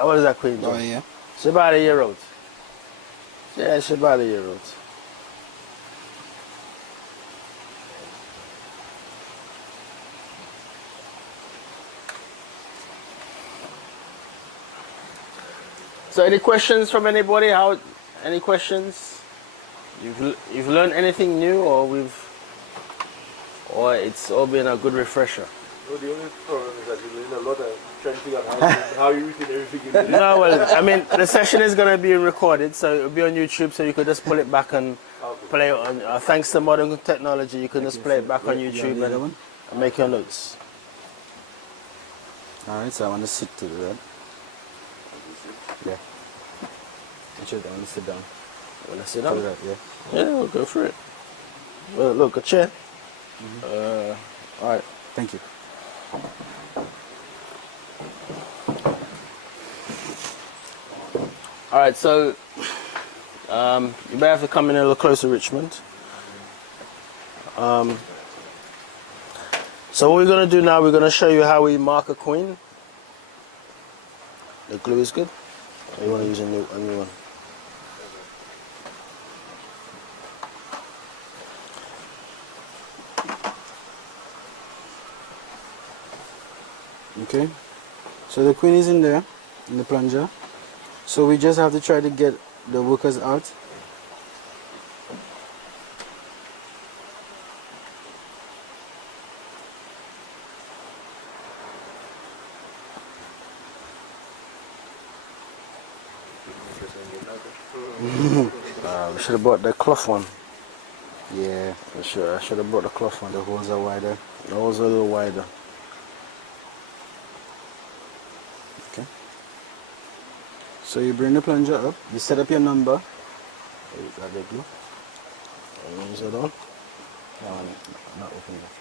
What is that queen? Oh yeah. She's about a year old. Yeah, she's about a year old. So any questions from anybody? Any questions? You've learned anything new, or it's all been a good refresher? No, the only problem is that you learn a lot of trying to figure out how you retain everything in there. No, well, I mean, the session is going to be recorded, so it'll be on YouTube, so you could just pull it back and play it on. Thanks to modern technology, you can just play it back on YouTube and make your notes. Alright, so I want to sit to the right. Yeah. I want to sit down. When I sit To down? the right, yeah. Yeah, we'll go for it. Well, look, a chair. All right. Thank you. All right, so you may have to come in a little closer, Richmond. So what we're going to do now, we're going to show you how we mark a queen. The glue is good. Or you want to use a new one? Okay. So the queen is in there, in the plunger. So we just have to try to get the workers out. We should have bought the cloth one. Yeah, I should have brought the cloth one. the holes are wider. The holes are a little wider. Okay. So you bring the plunger up, you set up your number. There you got the glue. And use it on. That one, not open yet.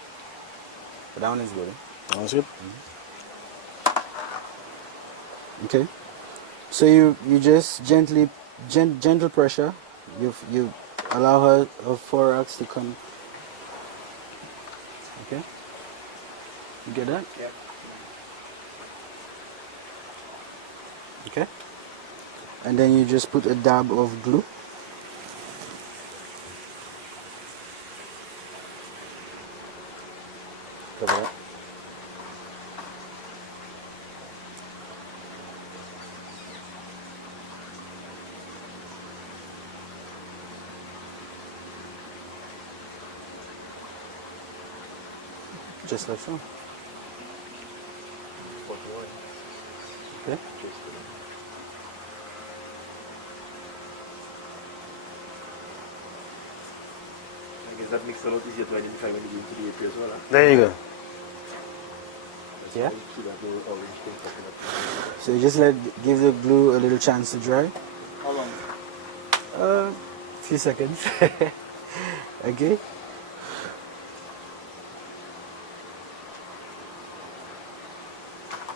But that one is good. That's good. Okay. So you just gentle pressure. You allow her thorax to come. Okay. You get that? Yeah. Okay. And then you just put a dab of glue. Cover that. Just like so. Okay. I guess that makes it a lot easier to identify when you go into the apiary as well. Huh? There you go. Yeah. You see that little orange thing popping up. So you just give the glue a little chance to dry. How long? Few seconds. Okay.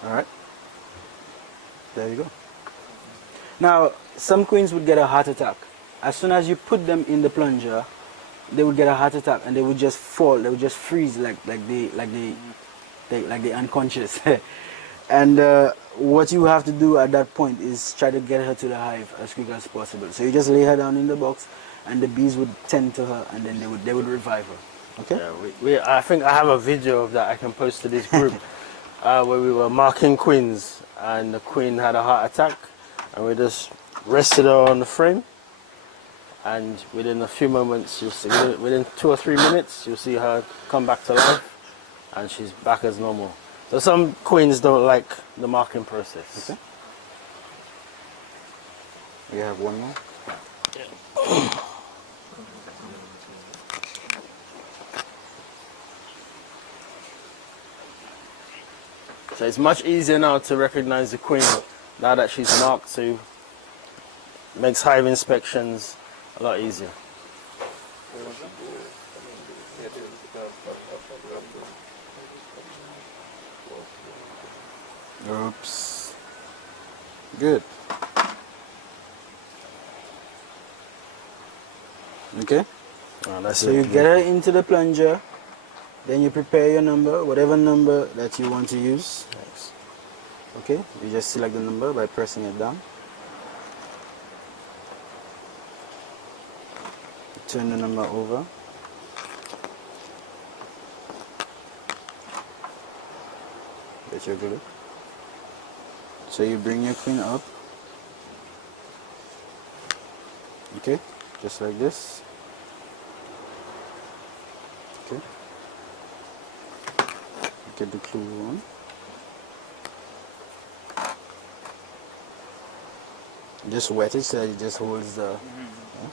All right. There you go. Now, some queens would get a heart attack. As soon as you put them in the plunger, they would get a heart attack and they would just fall. They would just freeze like they unconscious. And what you have to do at that point is try to get her to the hive as quick as possible. So you just lay her down in the box, and the bees would tend to her, and then they would revive her. Okay. Yeah, I think I have a video of that I can post to this group where we were marking queens and the queen had a heart attack and we just rested her on the frame and within a few moments, you'll see, within 2 or 3 minutes, you'll see her come back to life and she's back as normal. So some queens don't like the marking process. Okay. We have one more. So it's much easier now to recognize the queen now that she's marked, so it makes hive inspections a lot easier. Oops. Good. Okay. That's So you get her into the plunger, then you prepare your number, whatever number that you want to use. Thanks. Okay, you just select the number by pressing it down. Turn the number over. Get your glue. So you bring your queen up. Okay, just like this. Okay. Get the glue on. Just wet it so that it just holds the. Yeah.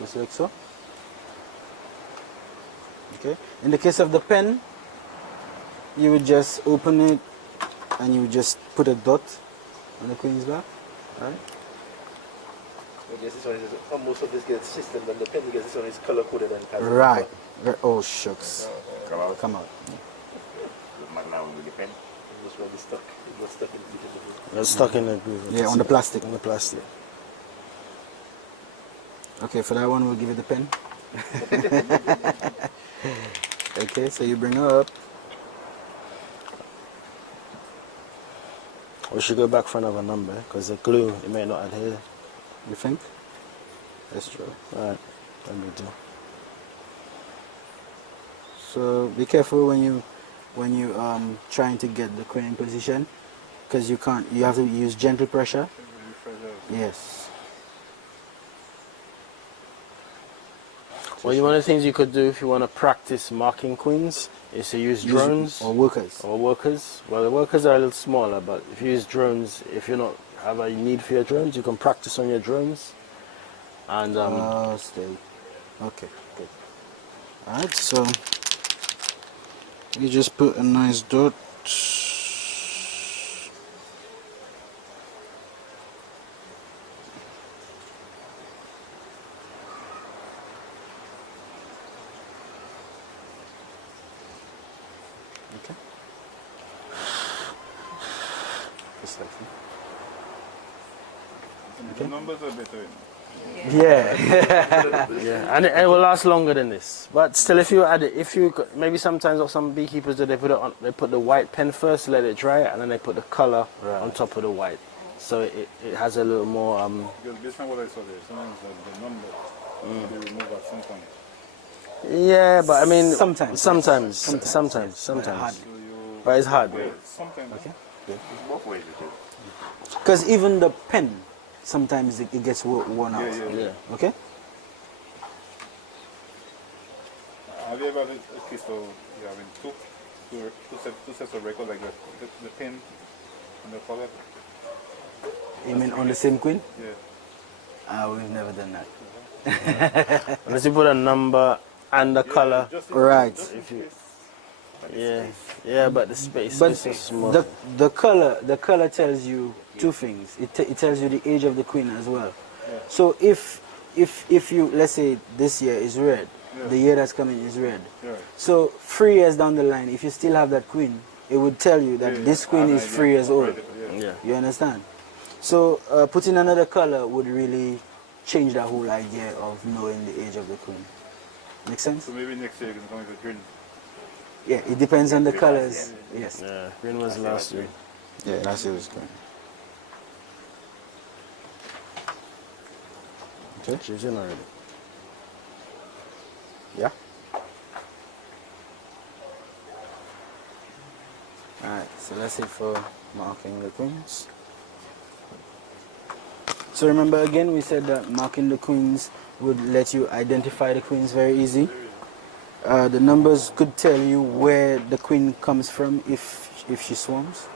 just like so. Okay. In the case of the pen, you would just open it and you would just put a dot on the queen's back. Right? I guess this one is most of this gets system, and the pen gets this one is color coded and has a Right. number. Oh shucks. Come out. Come out. Now with the pen. This one is stuck. It was stuck in the It's stuck in the groove. Yeah, on the plastic. On the plastic. Okay, for that one we'll give you the pen. Okay, so you bring her up. We should go back for another number because the glue it may not adhere. You think? That's true. Alright, let me do. So be careful when you trying to get the queen in position, because you have to use gentle pressure. Yes. Well, one of the things you could do if you want to practice marking queens is to use drones or workers. or workers. Well, the workers are a little smaller, but if you use drones, if you not have a need for your drones, you can practice on your drones. And Stay. Okay, good. Alright, so you just put a nice dot. Okay. Just like that. The numbers are better. Yeah. yeah, and it will last longer than this. But still, if you add it, maybe sometimes what some beekeepers do, they put the white pen first, let it dry, and then they put the color on top of the white, so it has a little more. Because based on what I saw there, sometimes the number they remove at some point. Yeah, but I mean, Sometimes. sometimes. Hardly. So you, But it's hard. yeah, sometimes. Okay. It's both ways it is. Because even the pen, sometimes it gets worn out. Yeah. Yeah. Okay? Have you ever had a case of you having two sets of records like that? The pen and the color? You mean on the same queen? Yeah. We've never done that. Unless you put a number and the color. Right. If you, yeah, but the space But is so small. the color tells you two things. It tells you the age of the queen as well. Yeah. So if you, let's say this year is red, the year that's coming is red. Yeah. So 3 years down the line, if you still have that queen, it would tell you that this queen is 3 years old. Yeah. You understand? So putting another color would really change that whole idea of knowing the age of the queen. Make sense? So maybe next year you can come with a green. Yeah, it depends on the colors. Yes. Yeah, green was last year. Yeah, last year was green. Okay. She's in already. Yeah. Alright, so that's it for marking the queens. So remember again, we said that marking the queens would let you identify the queens very easy. The numbers could tell you where the queen comes from if she swarms.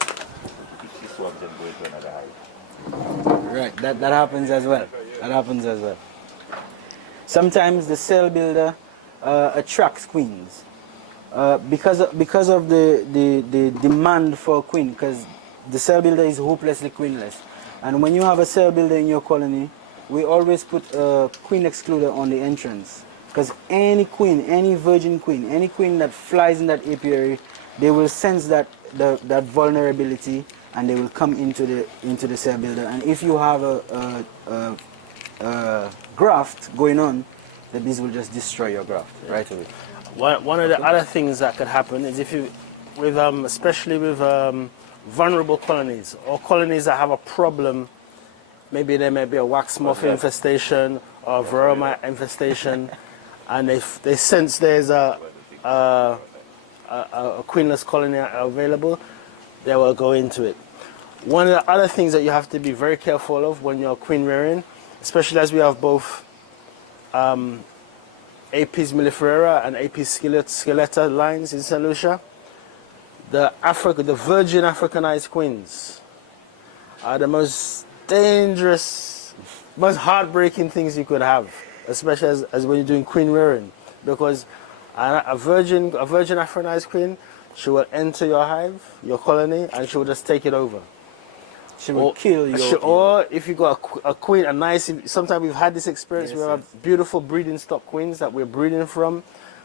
If she swarms and goes to another hive. Right, that happens as well. That happens as well. Sometimes the cell builder attracts queens because of the demand for a queen, because the cell builder is hopelessly queenless. And when you have a cell builder in your colony, we always put a queen excluder on the entrance. Because any queen, any virgin queen, any queen that flies in that apiary, they will sense that vulnerability and they will come into the cell builder. And if you have a graft going on, the bees will just destroy your graft right away. One of the other things that could happen is if you, especially with vulnerable colonies or colonies that have a problem, maybe there may be a wax moth infestation or varroa infestation, and they sense there's a queenless colony available, they will go into it. One of the other things that you have to be very careful of when you're queen rearing, especially as we have both Apis mellifera and Apis scaletta lines in St. Lucia, the virgin Africanized queens are the most dangerous most heartbreaking things you could have, especially as when you're doing queen rearing, because a virgin Africanized queen, she will enter your hive, your colony, and she will just take it over. She will kill you. Or if you got a queen, a nice. Sometimes we've had this experience. Yes, we have beautiful breeding stock queens that we're breeding from,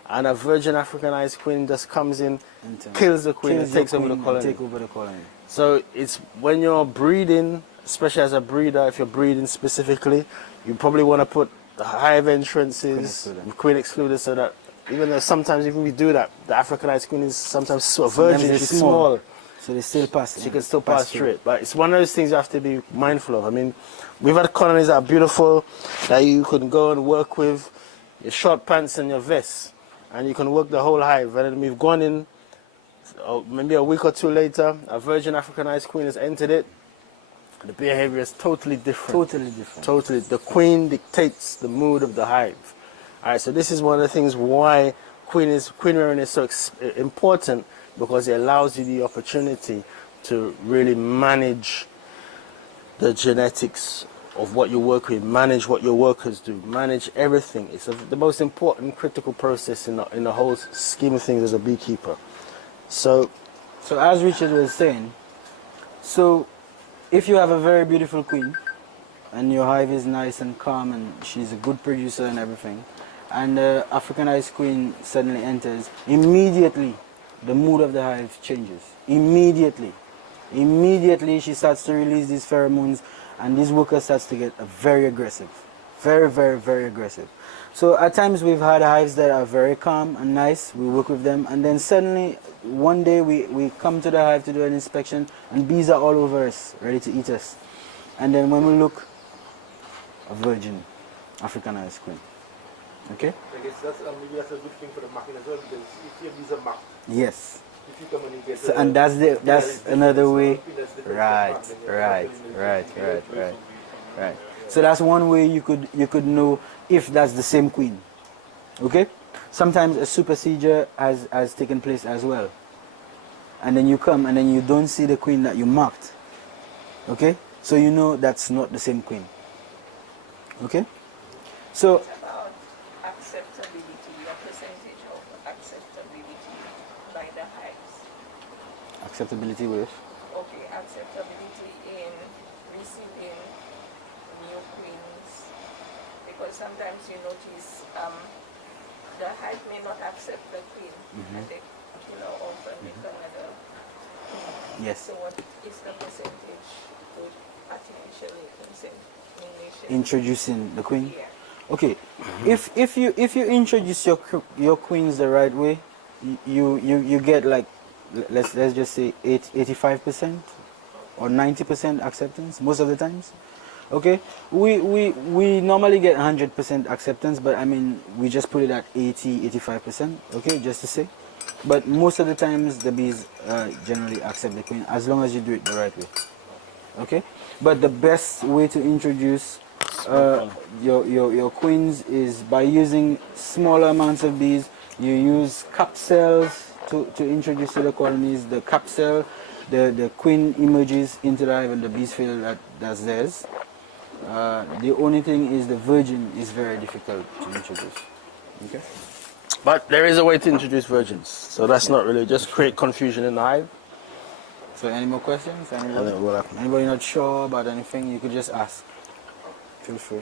and a virgin Africanized queen just comes in, kills the queen, and takes over the colony. Take over the colony. So it's when you're breeding, especially as a breeder, if you're breeding specifically, you probably want to put the hive entrances with queen excluded, so that even though sometimes even we do that, the Africanized queen is sometimes so virgin, she's small. So they still pass. She can still pass through it. But it's one of those things you have to be mindful of. I mean, we've had colonies that are beautiful, that you can go and work with your short pants and your vest, and you can work the whole hive. And then we've gone in, maybe a week or two later, a virgin Africanized queen has entered it. The behavior is totally different. Totally different. Totally. The queen dictates the mood of the hive. All right, so this is one of the things why queen rearing is so important, because it allows you the opportunity to really manage the genetics of what you work with, manage what your workers do, manage everything. It's the most important critical process in the whole scheme of things as a beekeeper. So as Richard was saying, so if you have a very beautiful queen and your hive is nice and calm and she's a good producer and everything, and the Africanized queen suddenly enters, immediately the mood of the hive changes. Immediately she starts to release these pheromones, and these workers starts to get very aggressive. Very, very, very aggressive. So at times we've had hives that are very calm and nice, we work with them, and then suddenly one day we come to the hive to do an inspection, and bees are all over us, ready to eat us. And then when we look, a virgin Africanized queen. Okay? I guess maybe that's a good thing for the market as well, because if your bees are marked, yes. if you come and get So, and that's another way. Right. So that's one way you could know if that's the same queen. Okay? Sometimes a supersedure has taken place as well. And then you come and then you don't see the queen that you marked. Okay? So you know that's not the same queen. Okay? So It's about acceptability, the percentage of acceptability by the hives. acceptability with. Okay, acceptability in receiving new queens, because sometimes you notice the hive may not accept the queen, and they kill her off and make another. Yes. So what is the percentage to artificially Introducing the queen. Yeah. Okay, if you introduce your queens the right way, you get like let's just say 85% or 90% acceptance most of the times. Okay, we normally get 100% acceptance, but I mean we just put it at 85%. Okay, just to say. But most of the times the bees generally accept the queen as long as you do it the right way. Okay, but the best way to introduce your queens is by using smaller amounts of bees. You use capsules to introduce to the colonies. The capsule, the queen emerges into the hive and the bees feel that that's theirs. The only thing is the virgin is very difficult to introduce. Okay. But there is a way to introduce virgins, so that's not really just create confusion in the hive. So any more questions? And then what happened? Anybody not sure about anything, you could just ask. Feel free.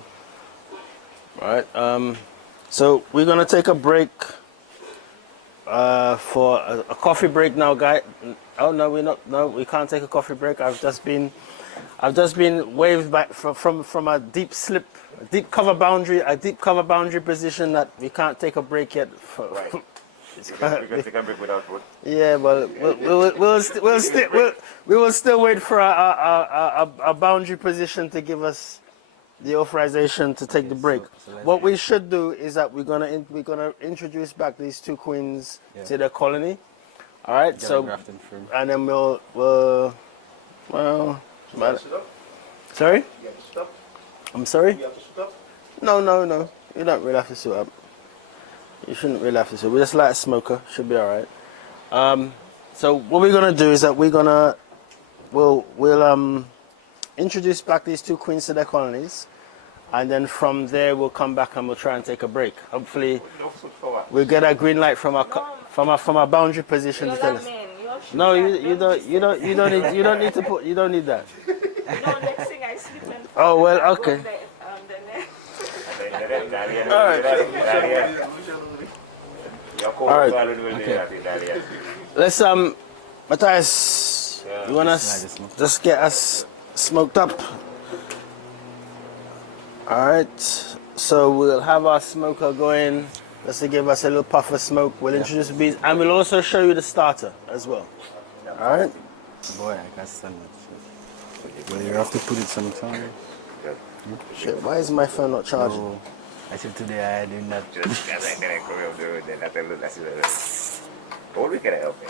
All right. So we're gonna take a break for a coffee break now, guy. Oh no, we're not. No, we can't take a coffee break. I've just been waved back from a deep slip, a deep cover boundary position that we can't take a break yet. Right. We can take a break without food. Yeah, but we will still wait for a boundary position to give us the authorization to take the break. What we should do is that we're gonna introduce back these two queens to the colony. All right, and then we'll sorry? I'm sorry? You have to stop. No. You don't really have to suit up. You shouldn't really have to suit. We're just like a smoker. Should be all right. So what we're gonna do is that we'll introduce back these two queens to their colonies, and then from there we'll come back and we'll try and take a break. Hopefully, No food for what? we'll get a green light from our from our boundary position You're to tell not us. men. You're sure No, that you don't need to put you don't need that. You know, next thing I sleep and Oh, well, I go okay. on the net. All right. Let's Matthias, you want us just get us smoked up? All right. So we'll have our smoker going just to give us a little puff of smoke. We'll introduce the bees and we'll also show you the starter as well. All right. Boy, I can't stand it. Well, you have to put it sometime. Shit, why is my phone not charging? Oh, I said today I did not. What we can help you?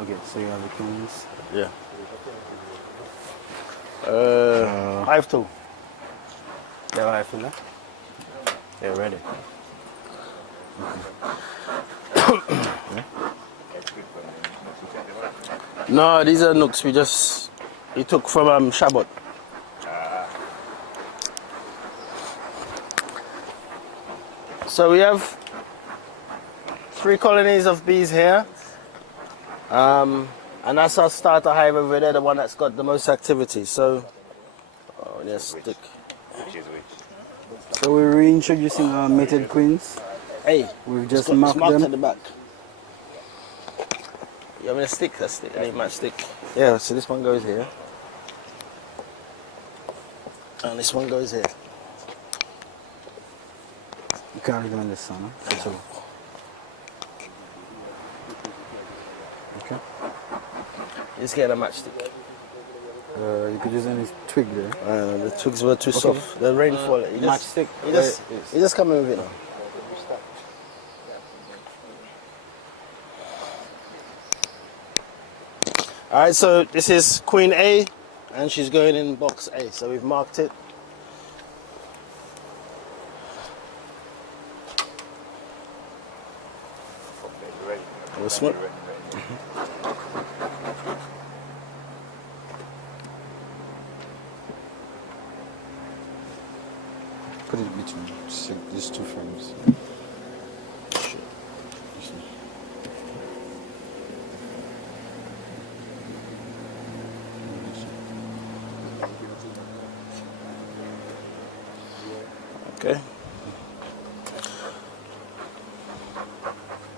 Okay, so you have the queens. Yeah. Hive 2. Yeah, I feel that. They're ready. No, these are nooks we took from Shabbat. So we have 3 colonies of bees here. And that's our starter hive over there, the one that's got the most activity. So, oh, there's stick. Which is which? So we're reintroducing our mated queens. Hey, We've it's just got- it's marked marked them. at the back. You have a stick? That's stick. It ain't much stick. Yeah, so this one goes here. And this one goes here. You can't read them in the sun, huh? That's all. Okay. Just get a matchstick. You could use any twig there. The twigs were too soft. The rainfall. Matchstick. You just come in with it now. All right, so this is Queen A, and she's going in box A. So we've marked it. We'll smoke. Put it between these 2 frames. Okay.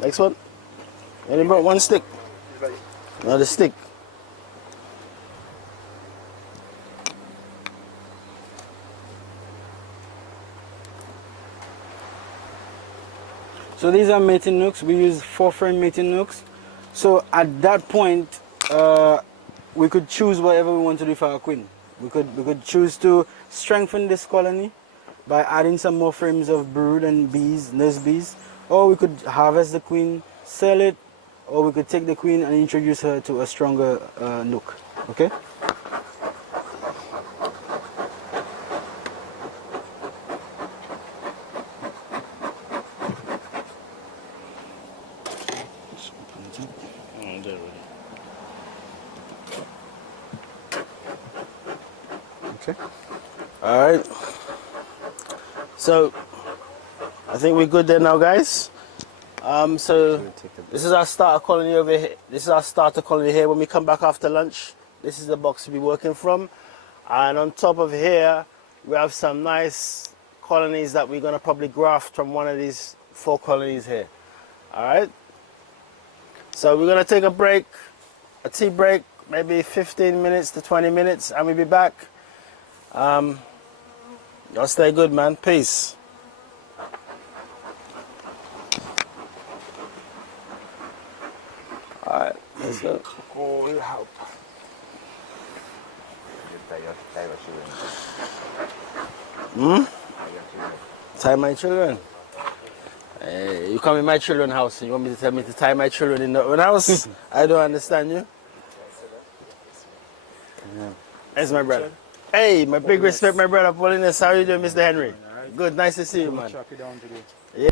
Next one. Only brought 1 stick. Another stick. So these are mating nooks. We use 4-frame mating nooks. So at that point, we could choose whatever we want to do for our queen. We could choose to strengthen this colony by adding some more frames of brood and bees, nurse bees, or we could harvest the queen, sell it, or we could take the queen and introduce her to a stronger nook. Okay? Okay. All right. So I think we're good there now, guys. So this is our starter colony over here. This is our starter colony here. When we come back after lunch, this is the box we'll be working from. And on top of here, we have some nice colonies that we're gonna probably graft from one of these 4 colonies here. All right. So we're gonna take a break, a tea break, maybe 15 minutes to 20 minutes, and we'll be back. Y'all stay good, man. Peace. All right, let's go. Cool help. Tie my children. Hey, you come in my children's house and you want me to tell me to tie my children in their own house? I don't understand you. That's my brother. Hey, my big respect, my brother Paulinus. How are you doing, Mr. Henry? Good, nice to see you, man. Yeah.